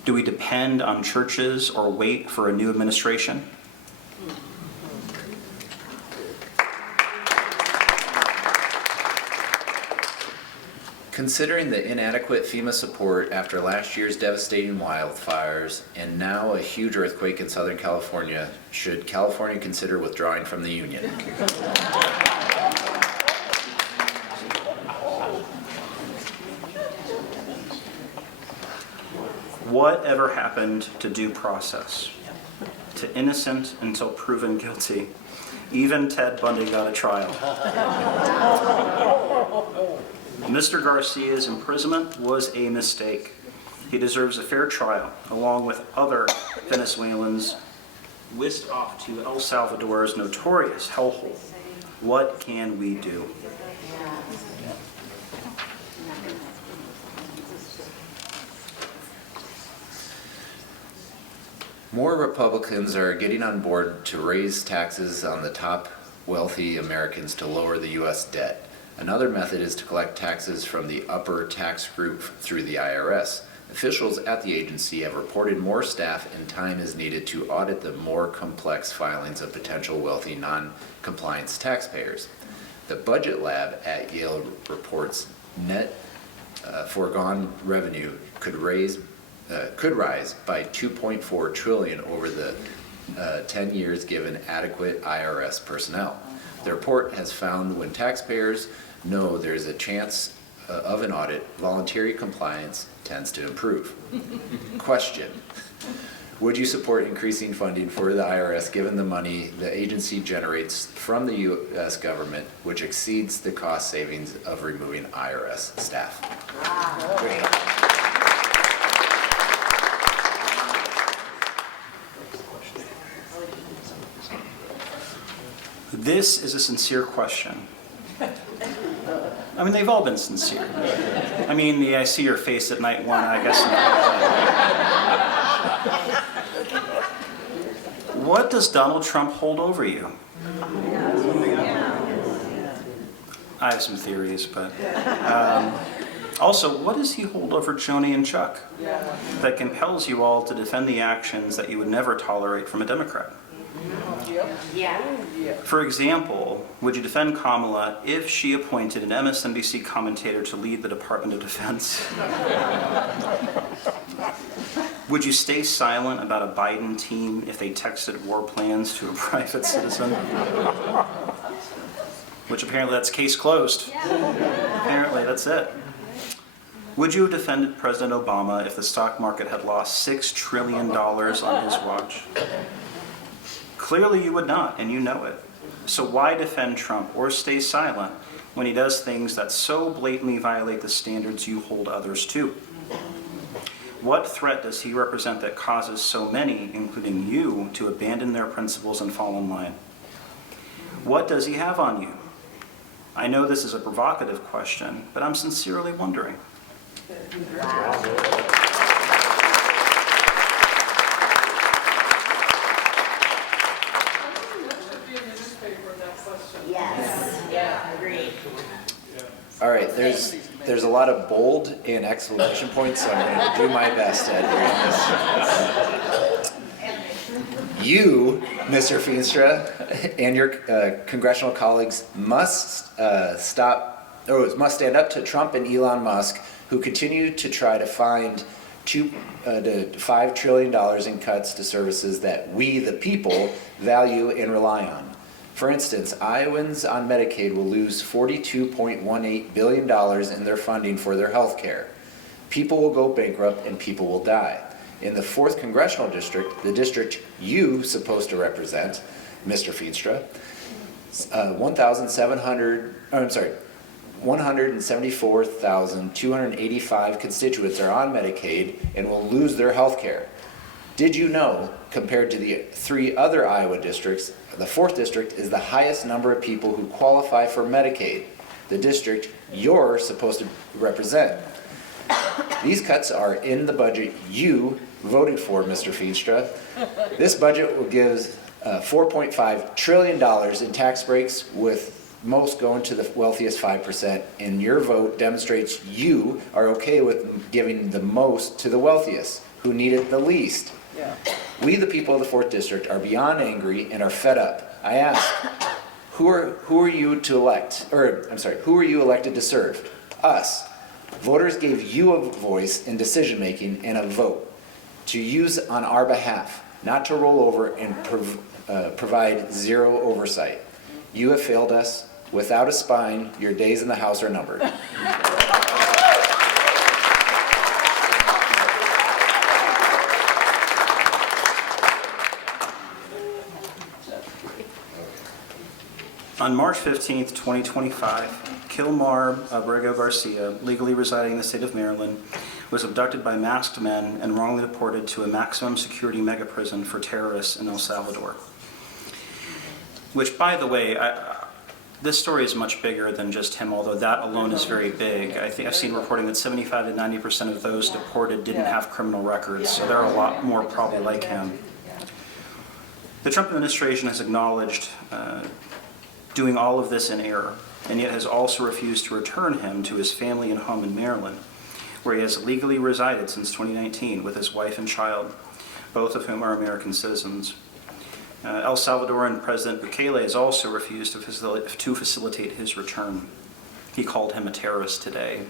Do we depend on churches or wait for a new administration? Considering the inadequate FEMA support after last year's devastating wildfires and now a huge earthquake in Southern California, should California consider withdrawing from the Union? Whatever happened to due process? To innocent until proven guilty. Even Ted Bundy got a trial. Mr. Garcia's imprisonment was a mistake. He deserves a fair trial, along with other Venezuelans whisked off to El Salvador's notorious hellhole. What can we do? More Republicans are getting on board to raise taxes on the top wealthy Americans to lower the U.S. debt. Another method is to collect taxes from the upper tax group through the IRS. Officials at the agency have reported more staff and time is needed to audit the more complex filings of potential wealthy non-compliance taxpayers. The Budget Lab at Yale reports net foregone revenue could rise by $2.4 trillion over the 10 years given adequate IRS personnel. The report has found when taxpayers know there's a chance of an audit, voluntary compliance tends to improve. Question: would you support increasing funding for the IRS given the money the agency generates from the U.S. government, which exceeds the cost savings of removing IRS staff? Wow. This is a sincere question. I mean, they've all been sincere. I mean, I see your face at night one, I guess not. What does Donald Trump hold over you? I have some theories, but... also, what does he hold over Joni and Chuck that compels you all to defend the actions that you would never tolerate from a Democrat? For example, would you defend Kamala if she appointed an MSNBC commentator to lead the Department of Defense? Would you stay silent about a Biden team if they texted war plans to a private citizen? Which apparently that's case closed. Apparently that's it. Would you have defended President Obama if the stock market had lost $6 trillion on his watch? Clearly you would not, and you know it. So why defend Trump or stay silent when he does things that so blatantly violate the standards you hold others to? What threat does he represent that causes so many, including you, to abandon their principles and fall in line? What does he have on you? I know this is a provocative question, but I'm sincerely wondering. Yes. Yeah, agreed. All right, there's a lot of bold and exclamation points, so I'm going to do my best to address this. You, Mr. Feenstra, and your congressional colleagues must stand up to Trump and Elon Musk, who continue to try to find $5 trillion in cuts to services that we, the people, value and rely on. For instance, Iowans on Medicaid will lose $42.18 billion in their funding for their health care. People will go bankrupt and people will die. In the 4th Congressional District, the district you supposed to represent, Mr. Feenstra, 174,285 constituents are on Medicaid and will lose their health care. Did you know, compared to the 3 other Iowa districts, the 4th district is the highest number of people who qualify for Medicaid, the district you're supposed to represent? These cuts are in the budget you voted for, Mr. Feenstra. This budget will give $4.5 trillion in tax breaks, with most going to the wealthiest 5%, and your vote demonstrates you are okay with giving the most to the wealthiest, who need it the least. Yeah. We, the people of the 4th District, are beyond angry and are fed up. I ask, who are you elected to serve? Us. Voters gave you a voice in decision-making and a vote to use on our behalf, not to roll over and provide zero oversight. You have failed us. Without a spine, your days in the House are numbered. On March 15th, 2025, Kilmar Abrego Garcia, legally residing in the state of Maryland, was abducted by masked men and wrongly deported to a maximum security mega prison for terrorists in El Salvador. Which, by the way, this story is much bigger than just him, although that alone is very big. I think I've seen reporting that 75 to 90% of those deported didn't have criminal records, so there are a lot more probably like him. The Trump administration has acknowledged doing all of this in error, and yet has also refused to return him to his family and home in Maryland, where he has legally resided since 2019 with his wife and child, both of whom are American citizens. El Salvadoran President Bukele has also refused to facilitate his return. He called him a terrorist today.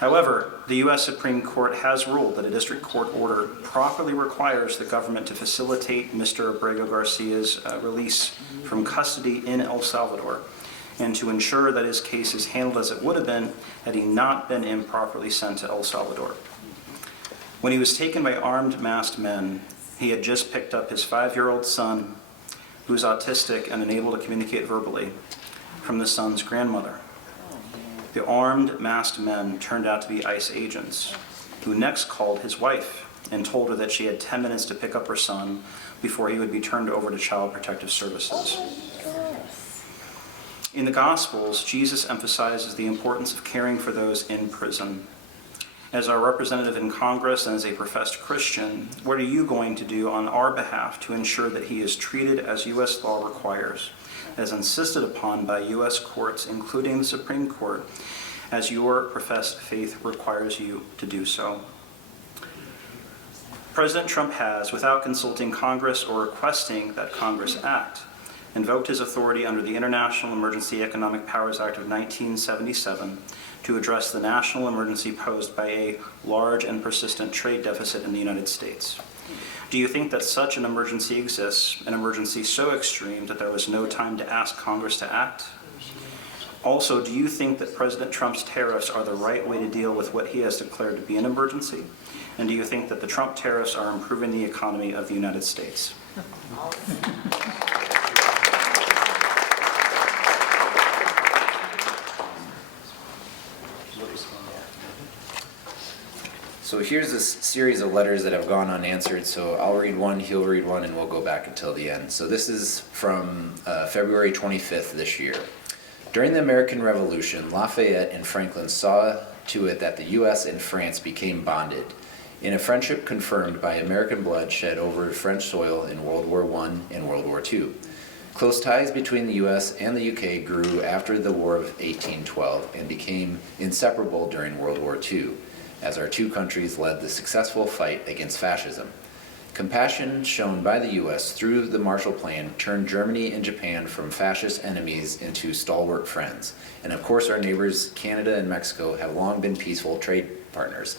However, the U.S. Supreme Court has ruled that a district court order properly requires the government to facilitate Mr. Abrego Garcia's release from custody in El Salvador, and to ensure that his case is handled as it would have been had he not been improperly sent to El Salvador. When he was taken by armed masked men, he had just picked up his 5-year-old son, who is autistic and unable to communicate verbally, from the son's grandmother. The armed masked men turned out to be ICE agents, who next called his wife and told her that she had 10 minutes to pick up her son before he would be turned over to Child Protective Services. In the Gospels, Jesus emphasizes the importance of caring for those in prison. As our representative in Congress and as a professed Christian, what are you going to do on our behalf to ensure that he is treated as U.S. law requires, as insisted upon by U.S. courts, including the Supreme Court, as your professed faith requires you to do so? President Trump has, without consulting Congress or requesting that Congress act, invoked his authority under the International Emergency Economic Powers Act of 1977 to address the national emergency posed by a large and persistent trade deficit in the United States. Do you think that such an emergency exists, an emergency so extreme that there was no time to ask Congress to act? Also, do you think that President Trump's tariffs are the right way to deal with what he has declared to be an emergency? And do you think that the Trump tariffs are improving the economy of the United States? So here's a series of letters that have gone unanswered, so I'll read one, he'll read one, and we'll go back until the end. So this is from February 25th this year. During the American Revolution, Lafayette and Franklin saw to it that the U.S. and France became bonded in a friendship confirmed by American blood shed over French soil in World War I and World War II. Close ties between the U.S. and the U.K. grew after the War of 1812 and became inseparable during World War II, as our two countries led the successful fight against fascism. Compassion shown by the U.S. through the Marshall Plan turned Germany and Japan from fascist enemies into stalwart friends. And of course, our neighbors Canada and Mexico have long been peaceful trade partners.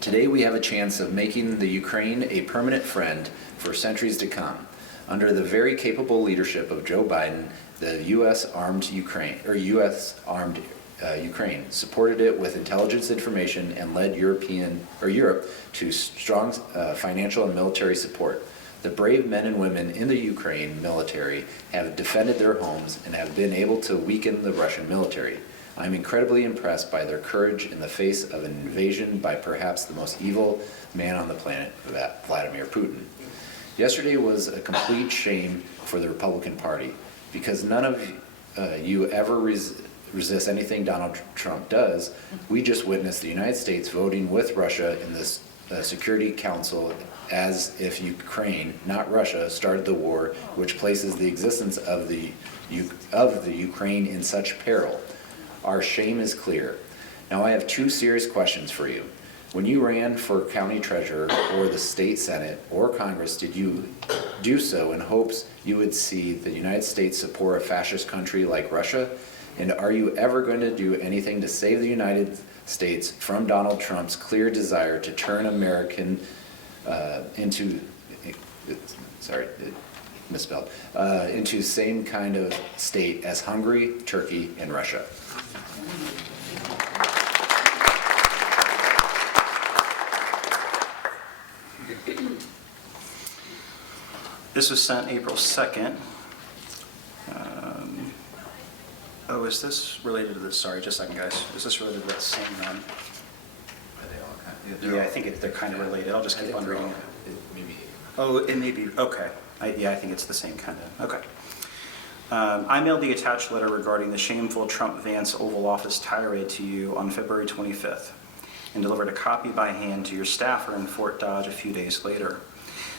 Today we have a chance of making the Ukraine a permanent friend for centuries to come. Under the very capable leadership of Joe Biden, the U.S. armed Ukraine supported it with intelligence information and led Europe to strong financial and military support. The brave men and women in the Ukraine military have defended their homes and have been able to weaken the Russian military. I'm incredibly impressed by their courage in the face of an invasion by perhaps the most evil man on the planet, Vladimir Putin. Yesterday was a complete shame for the Republican Party because none of you ever resist anything Donald Trump does. We just witnessed the United States voting with Russia in this Security Council as if Ukraine, not Russia, started the war, which places the existence of the Ukraine in such peril. Our shame is clear. Now I have two serious questions for you. When you ran for county treasurer or the state senate or Congress, did you do so in hopes you would see the United States support a fascist country like Russia? And are you ever going to do anything to save the United States from Donald Trump's clear desire to turn American into the same kind of state as Hungary, Turkey, and Russia? This was sent April 2nd. Oh, is this related to this? Sorry, just a second, guys. Is this related to that same one? Are they all kind of, Yeah, I think they're kind of related. I'll just keep on reading. Maybe. Oh, it may be, okay. I think it's the same kind of, okay. I mailed the attached letter regarding the shameful Trump-Vance Oval Office tirade to you on February 25th and delivered a copy by hand to your staffer in Fort Dodge a few days later.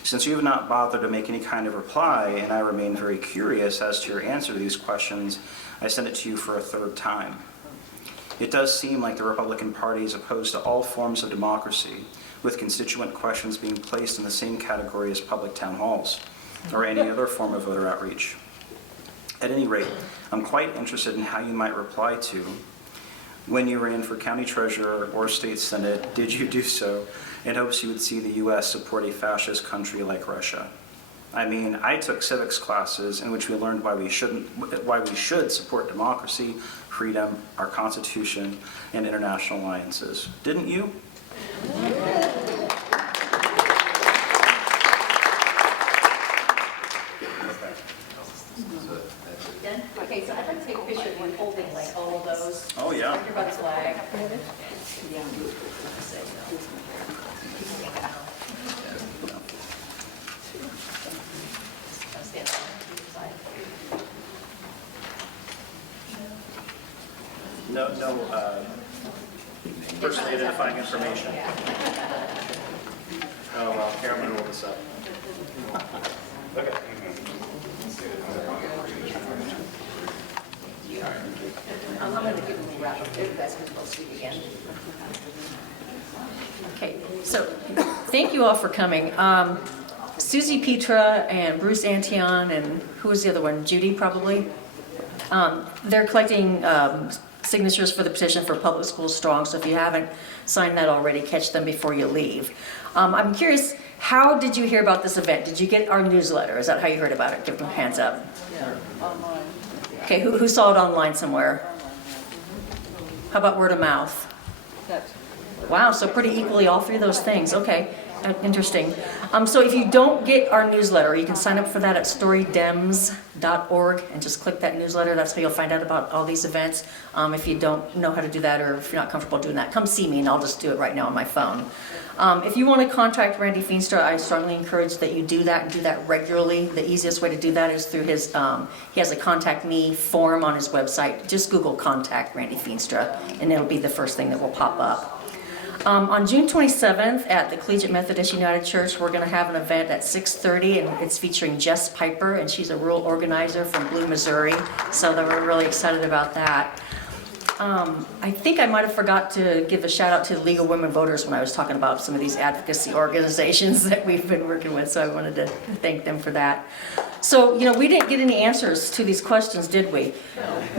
Since you have not bothered to make any kind of reply, and I remain very curious as to your answer to these questions, I send it to you for a third time. It does seem like the Republican Party is opposed to all forms of democracy, with constituent questions being placed in the same category as public town halls or any other form of voter outreach. At any rate, I'm quite interested in how you might reply to, when you ran for county treasurer or state senate, did you do so in hopes you would see the U.S. support a fascist country like Russia? I mean, I took civics classes in which we learned why we should support democracy, freedom, our Constitution, and international alliances. Didn't you? Okay, so I'd like to take a picture of you holding like all of those. Oh, yeah. Your brother's flag. No, personally identifying information. Oh, well, here, I'm going to roll this up. Okay. I'm going to give them a wrap up. You guys can both speak again. Okay, so thank you all for coming. Susie Petra and Bruce Antion and who was the other one? Judy, probably? They're collecting signatures for the petition for Public Schools Strong, so if you haven't signed that already, catch them before you leave. I'm curious, how did you hear about this event? Did you get our newsletter? Is that how you heard about it? Give them hands up. Yeah, online. Okay, who saw it online somewhere? How about word of mouth? That's Wow, so pretty equally all three of those things, okay. Interesting. So if you don't get our newsletter, you can sign up for that at storydems.org and just click that newsletter. That's how you'll find out about all these events. If you don't know how to do that, or if you're not comfortable doing that, come see me and I'll just do it right now on my phone. If you want to contact Randy Feenstra, I strongly encourage that you do that and do that regularly. The easiest way to do that is through his, he has a contact me form on his website. Just Google contact Randy Feenstra and it'll be the first thing that will pop up. On June 27th at the Collegiate Methodist United Church, we're going to have an event at 6:30, and it's featuring Jess Piper, and she's a rural organizer from Blue, Missouri, so that we're really excited about that. I think I might have forgot to give a shout out to the League of Women Voters when I was talking about some of these advocacy organizations that we've been working with, so I wanted to thank them for that. So, we didn't get any answers to these questions, did we?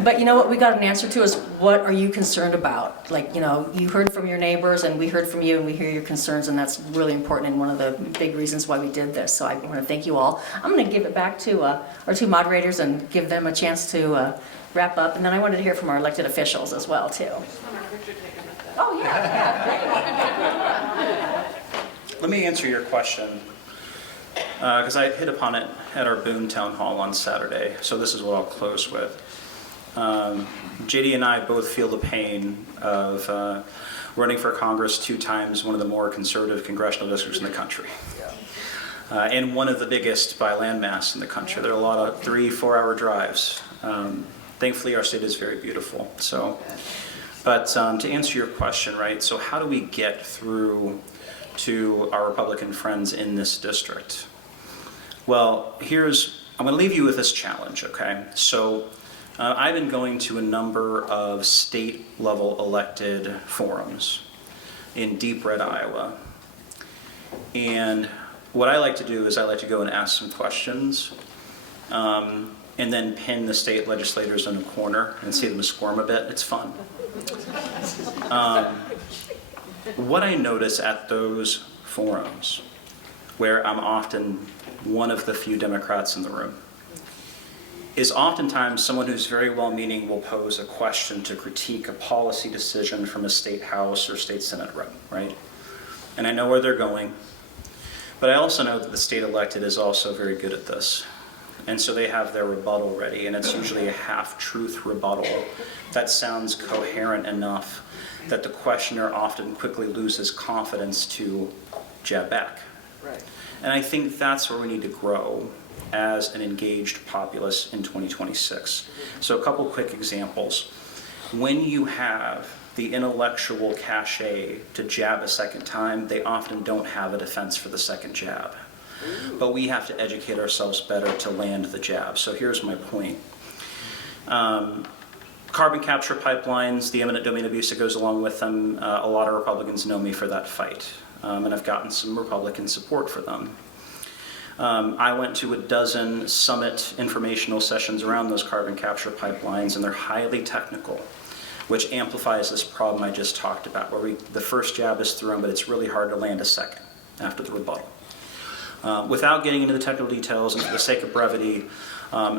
But you know what we got an answer to is, what are you concerned about? Like, you heard from your neighbors and we heard from you and we hear your concerns, and that's really important and one of the big reasons why we did this. So I want to thank you all. I'm going to give it back to our two moderators and give them a chance to wrap up, and then I wanted to hear from our elected officials as well, too. Oh, yeah. Let me answer your question, because I hit upon it at our Boone Town Hall on Saturday, so this is what I'll close with. JD and I both feel the pain of running for Congress 2 times, one of the more conservative congressional districts in the country. And one of the biggest by landmass in the country. There are a lot of 3-4 hour drives. Thankfully, our state is very beautiful. So, but to answer your question, right? So, how do we get through to our Republican friends in this district? Well, I'm going to leave you with this challenge, okay? So, I've been going to a number of state-level elected forums in deep red Iowa, and what I like to do is I like to go and ask some questions. And then pin the state legislators in a corner and see them squirm a bit. It's fun. What I notice at those forums, where I'm often one of the few Democrats in the room, is oftentimes someone who's very well-meaning will pose a question to critique a policy decision from a state house or state senate rep, right? And I know where they're going, but I also know that the state elected is also very good at this. And so they have their rebuttal ready, and it's usually a half-truth rebuttal that sounds coherent enough that the questioner often quickly loses confidence to jab back. Right. And I think that's where we need to grow as an engaged populace in 2026. So a couple quick examples. When you have the intellectual cachet to jab a second time, they often don't have a defense for the second jab. But we have to educate ourselves better to land the jab. So here's my point. Carbon capture pipelines, the eminent domain abuse that goes along with them, a lot of Republicans know me for that fight. And I've gotten some Republican support for them. I went to a dozen summit informational sessions around those carbon capture pipelines, and they're highly technical, which amplifies this problem I just talked about, where the first jab is thrown, but it's really hard to land a second after the rebuttal. Without getting into the technical details, and for the sake of brevity,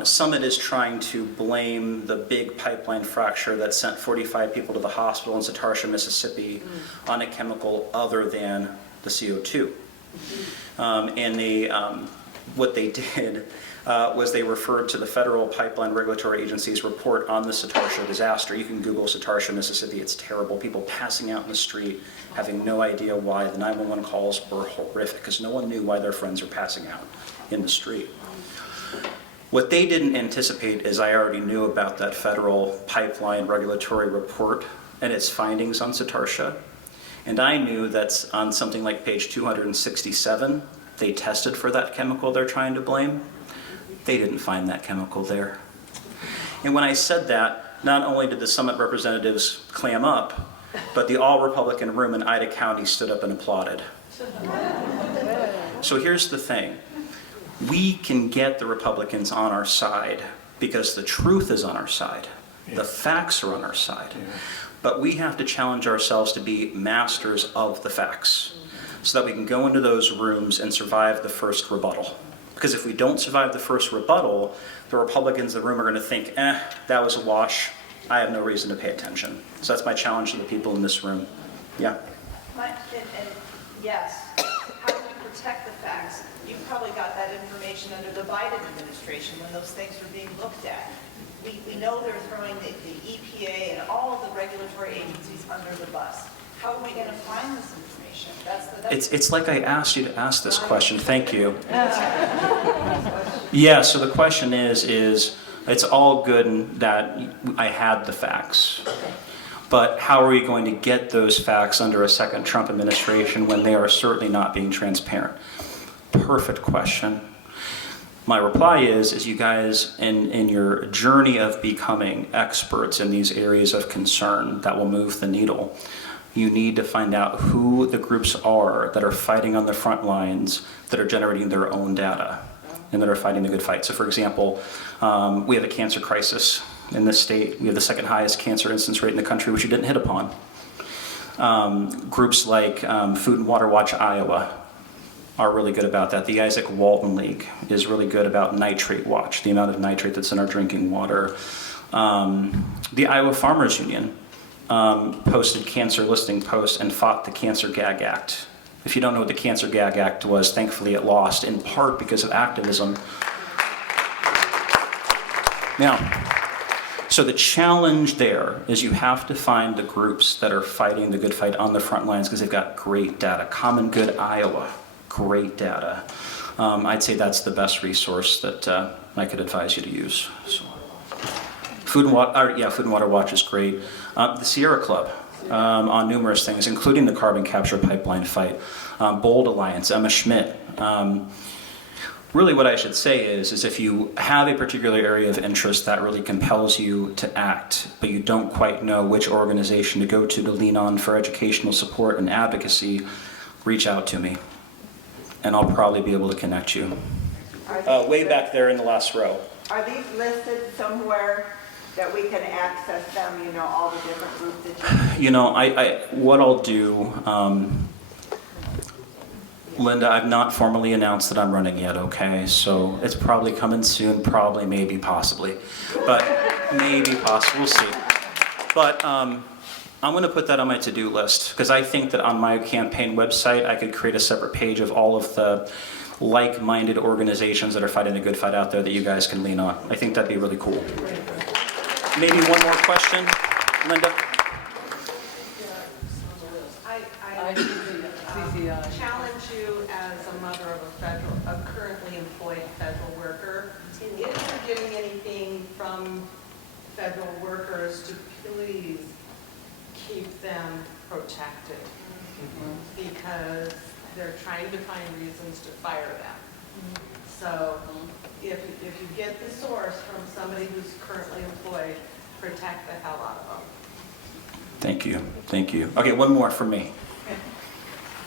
Summit is trying to blame the big pipeline fracture that sent 45 people to the hospital in Satarsha, Mississippi, on a chemical other than the CO2. And what they did was they referred to the Federal Pipeline Regulatory Agency's report on the Satarsha disaster. You can Google Satarsha, Mississippi. It's terrible. People passing out in the street, having no idea why. The 911 calls were horrific because no one knew why their friends were passing out in the street. What they didn't anticipate is I already knew about that Federal Pipeline Regulatory Report and its findings on Satarsha. And I knew that on something like page 267, they tested for that chemical they're trying to blame. They didn't find that chemical there. And when I said that, not only did the Summit representatives clam up, but the all-Republican room in Ida County stood up and applauded. So here's the thing. We can get the Republicans on our side because the truth is on our side. The facts are on our side. But we have to challenge ourselves to be masters of the facts so that we can go into those rooms and survive the first rebuttal. Because if we don't survive the first rebuttal, the Republicans in the room are going to think, that was a wash. I have no reason to pay attention. So that's my challenge to the people in this room. Yeah. And yes, how probably got that information under the Biden administration when those things were being looked at. We know they're throwing the EPA and all of the regulatory agencies under the bus. How are we going to find this information? It's like I asked you to ask this question. Thank you. Yeah, so the question is it's all good that I had the facts. But how are we going to get those facts under a second Trump administration when they are certainly not being transparent? Perfect question. My reply is you guys, in your journey of becoming experts in these areas of concern that will move the needle, you need to find out who the groups are that are fighting on the front lines, that are generating their own data, and that are fighting the good fight. So for example, we have a cancer crisis in this state. We have the second highest cancer incidence rate in the country, which you didn't hit upon. Groups like Food and Water Watch Iowa are really good about that. The Isaac Walton League is really good about nitrate watch, the amount of nitrate that's in our drinking water. The Iowa Farmers Union posted cancer listing posts and fought the Cancer Gag Act. If you don't know what the Cancer Gag Act was, thankfully it lost, in part because of activism. Now, so the challenge there is you have to find the groups that are fighting the good fight on the front lines because they've got great data. Common Good Iowa, great data. I'd say that's the best resource that I could advise you to use. So, Food and Water Watch is great. The Sierra Club on numerous things, including the carbon capture pipeline fight. Bold Alliance, Emma Schmidt. Really what I should say is if you have a particular area of interest that really compels you to act, but you don't quite know which organization to go to lean on for educational support and advocacy, reach out to me, and I'll probably be able to connect you. Way back there in the last row. Are these listed somewhere that we can access them, you know, all the different groups that you... You know, what I'll do, Linda, I've not formally announced that I'm running yet, okay? So it's probably coming soon, probably, maybe, possibly. But maybe, possibly, we'll see. But I'm gonna put that on my to-do list because I think that on my campaign website, I could create a separate page of all of the like-minded organizations that are fighting the good fight out there that you guys can lean on. I think that'd be really cool. Maybe one more question, Linda? I challenge you as a mother of a currently employed federal worker, if you're getting anything from federal workers, to please keep them protected. Because they're trying to find reasons to fire them. So if you get the source from somebody who's currently employed, protect the hell out of them. Thank you, thank you. Okay, one more from me.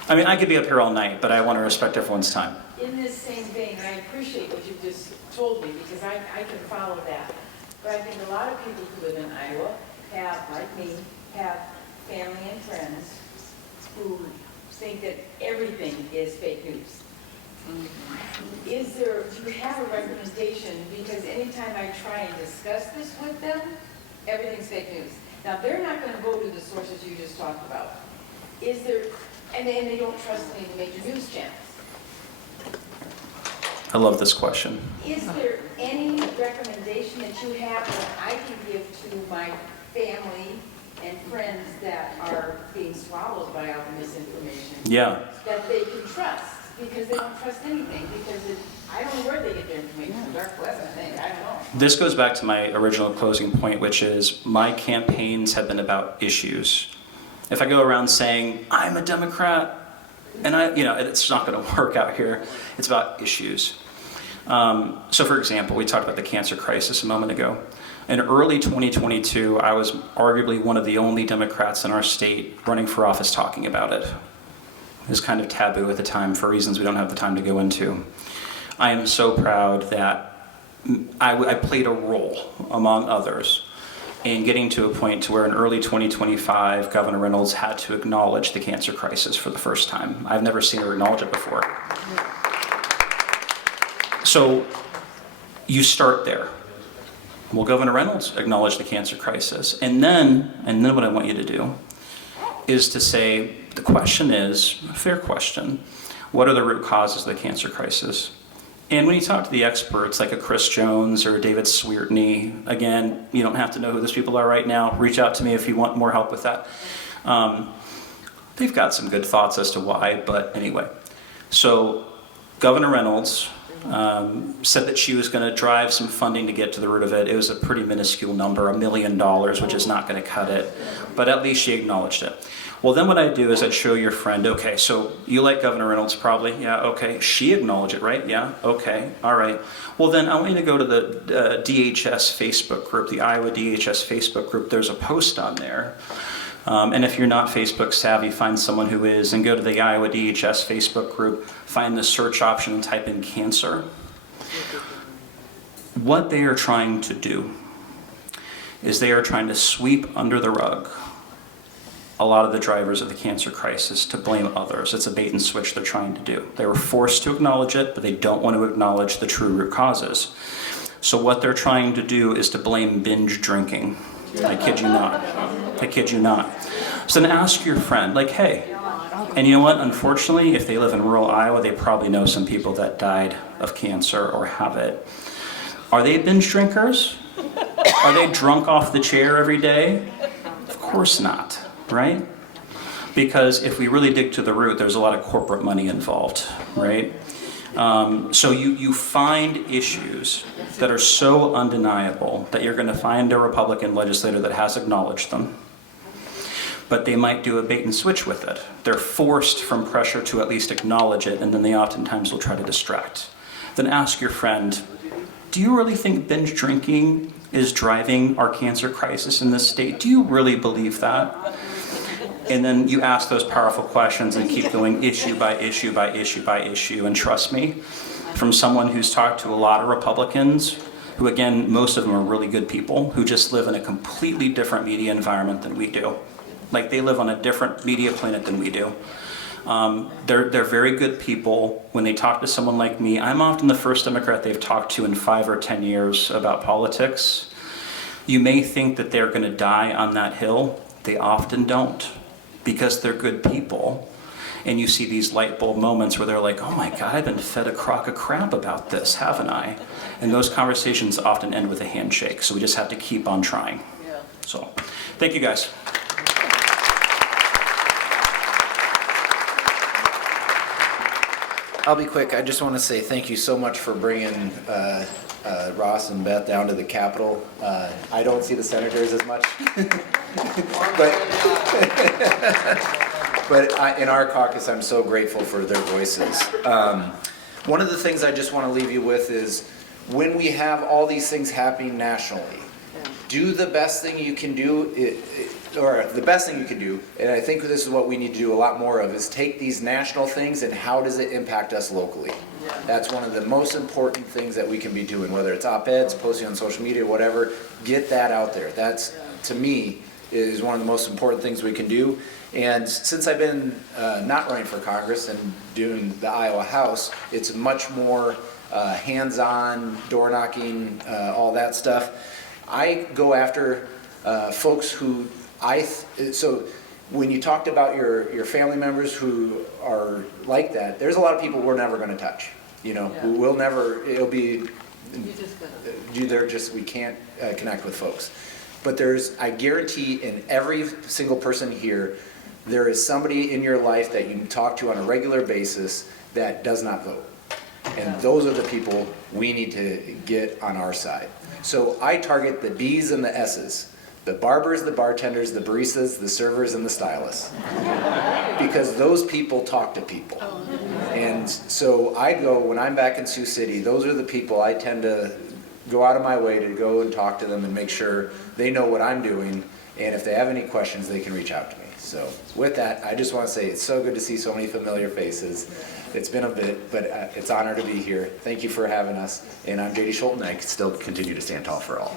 I mean, I could be up here all night, but I want to respect everyone's time. In this same vein, I appreciate what you just told me because I can follow that. But I think a lot of people who live in Iowa have, like me, have family and friends who think that everything is fake news. Do you have a recommendation? Because anytime I try and discuss this with them, everything's fake news. Now, they're not going to go to the sources you just talked about. And they don't trust any of the major news channels. I love this question. Is there any recommendation that you have that I can give to my family and friends that are being swallowed by all the misinformation? Yeah. That they can trust, because they don't trust anything, because I don't know where they get their information, from dark web, I think, I don't know. This goes back to my original closing point, which is my campaigns have been about issues. If I go around saying, I'm a Democrat, and it's not going to work out here. It's about issues. So for example, we talked about the cancer crisis a moment ago. In early 2022, I was arguably one of the only Democrats in our state running for office talking about it. It was kind of taboo at the time for reasons we don't have the time to go into. I am so proud that I played a role, among others, in getting to a point to where in early 2025, Governor Reynolds had to acknowledge the cancer crisis for the first time. I've never seen her acknowledge it before. So you start there. Well, Governor Reynolds acknowledged the cancer crisis. And then what I want you to do is to say, the question is, a fair question, What are the root causes of the cancer crisis? And when you talk to the experts like a Chris Jones or David Sweartney, again, you don't have to know who those people are right now. Reach out to me if you want more help with that. They've got some good thoughts as to why, but anyway. So Governor Reynolds said that she was going to drive some funding to get to the root of it. It was a pretty minuscule number, $1 million, which is not going to cut it, but at least she acknowledged it. Well, then what I'd do is I'd show your friend, okay, so you like Governor Reynolds probably, yeah, okay. She acknowledged it, right? Yeah, okay, all right. Well, then I want you to go to the DHS Facebook group, the Iowa DHS Facebook group. There's a post on there. And if you're not Facebook savvy, find someone who is, and go to the Iowa DHS Facebook group, find the search option and type in cancer. What they are trying to do is they are trying to sweep under the rug a lot of the drivers of the cancer crisis to blame others. It's a bait and switch they're trying to do. They were forced to acknowledge it, but they don't want to acknowledge the true root causes. So what they're trying to do is to blame binge drinking. I kid you not. I kid you not. So then ask your friend, like, hey, and you know what? Unfortunately, if they live in rural Iowa, they probably know some people that died of cancer or have it. Are they binge drinkers? Are they drunk off the chair every day? Of course not, right? Because if we really dig to the root, there's a lot of corporate money involved, right? So you find issues that are so undeniable that you're going to find a Republican legislator that has acknowledged them, but they might do a bait and switch with it. They're forced from pressure to at least acknowledge it, and then they oftentimes will try to distract. Then ask your friend, do you really think binge drinking is driving our cancer crisis in this state? Do you really believe that? And then you ask those powerful questions and keep going issue by issue by issue by issue. And trust me, from someone who's talked to a lot of Republicans, who again, most of them are really good people, who just live in a completely different media environment than we do. Like they live on a different media planet than we do. They're very good people. When they talk to someone like me, I'm often the first Democrat they've talked to in 5 or 10 years about politics. You may think that they're going to die on that hill. They often don't, because they're good people. And you see these light bulb moments where they're like, oh my God, I've been fed a crock of crap about this, haven't I? And those conversations often end with a handshake. So we just have to keep on trying. Yeah. So thank you guys. I'll be quick. I just want to say thank you so much for bringing Ross and Beth down to the Capitol. I don't see the senators as much, but in our caucus, I'm so grateful for their voices. One of the things I just want to leave you with is when we have all these things happening nationally, do the best thing you can do, or the best thing you can do, and I think this is what we need to do a lot more of, is take these national things and how does it impact us locally? Yeah. That's one of the most important things that we can be doing, whether it's op-eds, posting on social media, whatever, get that out there. That's, to me, is one of the most important things we can do. And since I've been not running for Congress and doing the Iowa House, it's much more hands-on, door knocking, all that stuff. I go after folks who so when you talked about your family members who are like that, there's a lot of people we're never going to touch. You know, yeah. We'll never. It'll be. We can't connect with folks. But I guarantee, in every single person here, there is somebody in your life that you talk to on a regular basis that does not vote, and those are the people we need to get on our side. So I target the B's and the S's. The barbers, the bartenders, the baristas, the servers, and the stylists. Because those people talk to people. And so when I'm back in Sioux City, those are the people I tend to go out of my way to go and talk to them and make sure they know what I'm doing. And if they have any questions, they can reach out to me. So with that, I just want to say it's so good to see so many familiar faces. It's been a bit, but it's an honor to be here. Thank you for having us. And I'm J.D. Schulten, and I still continue to stand tall for all.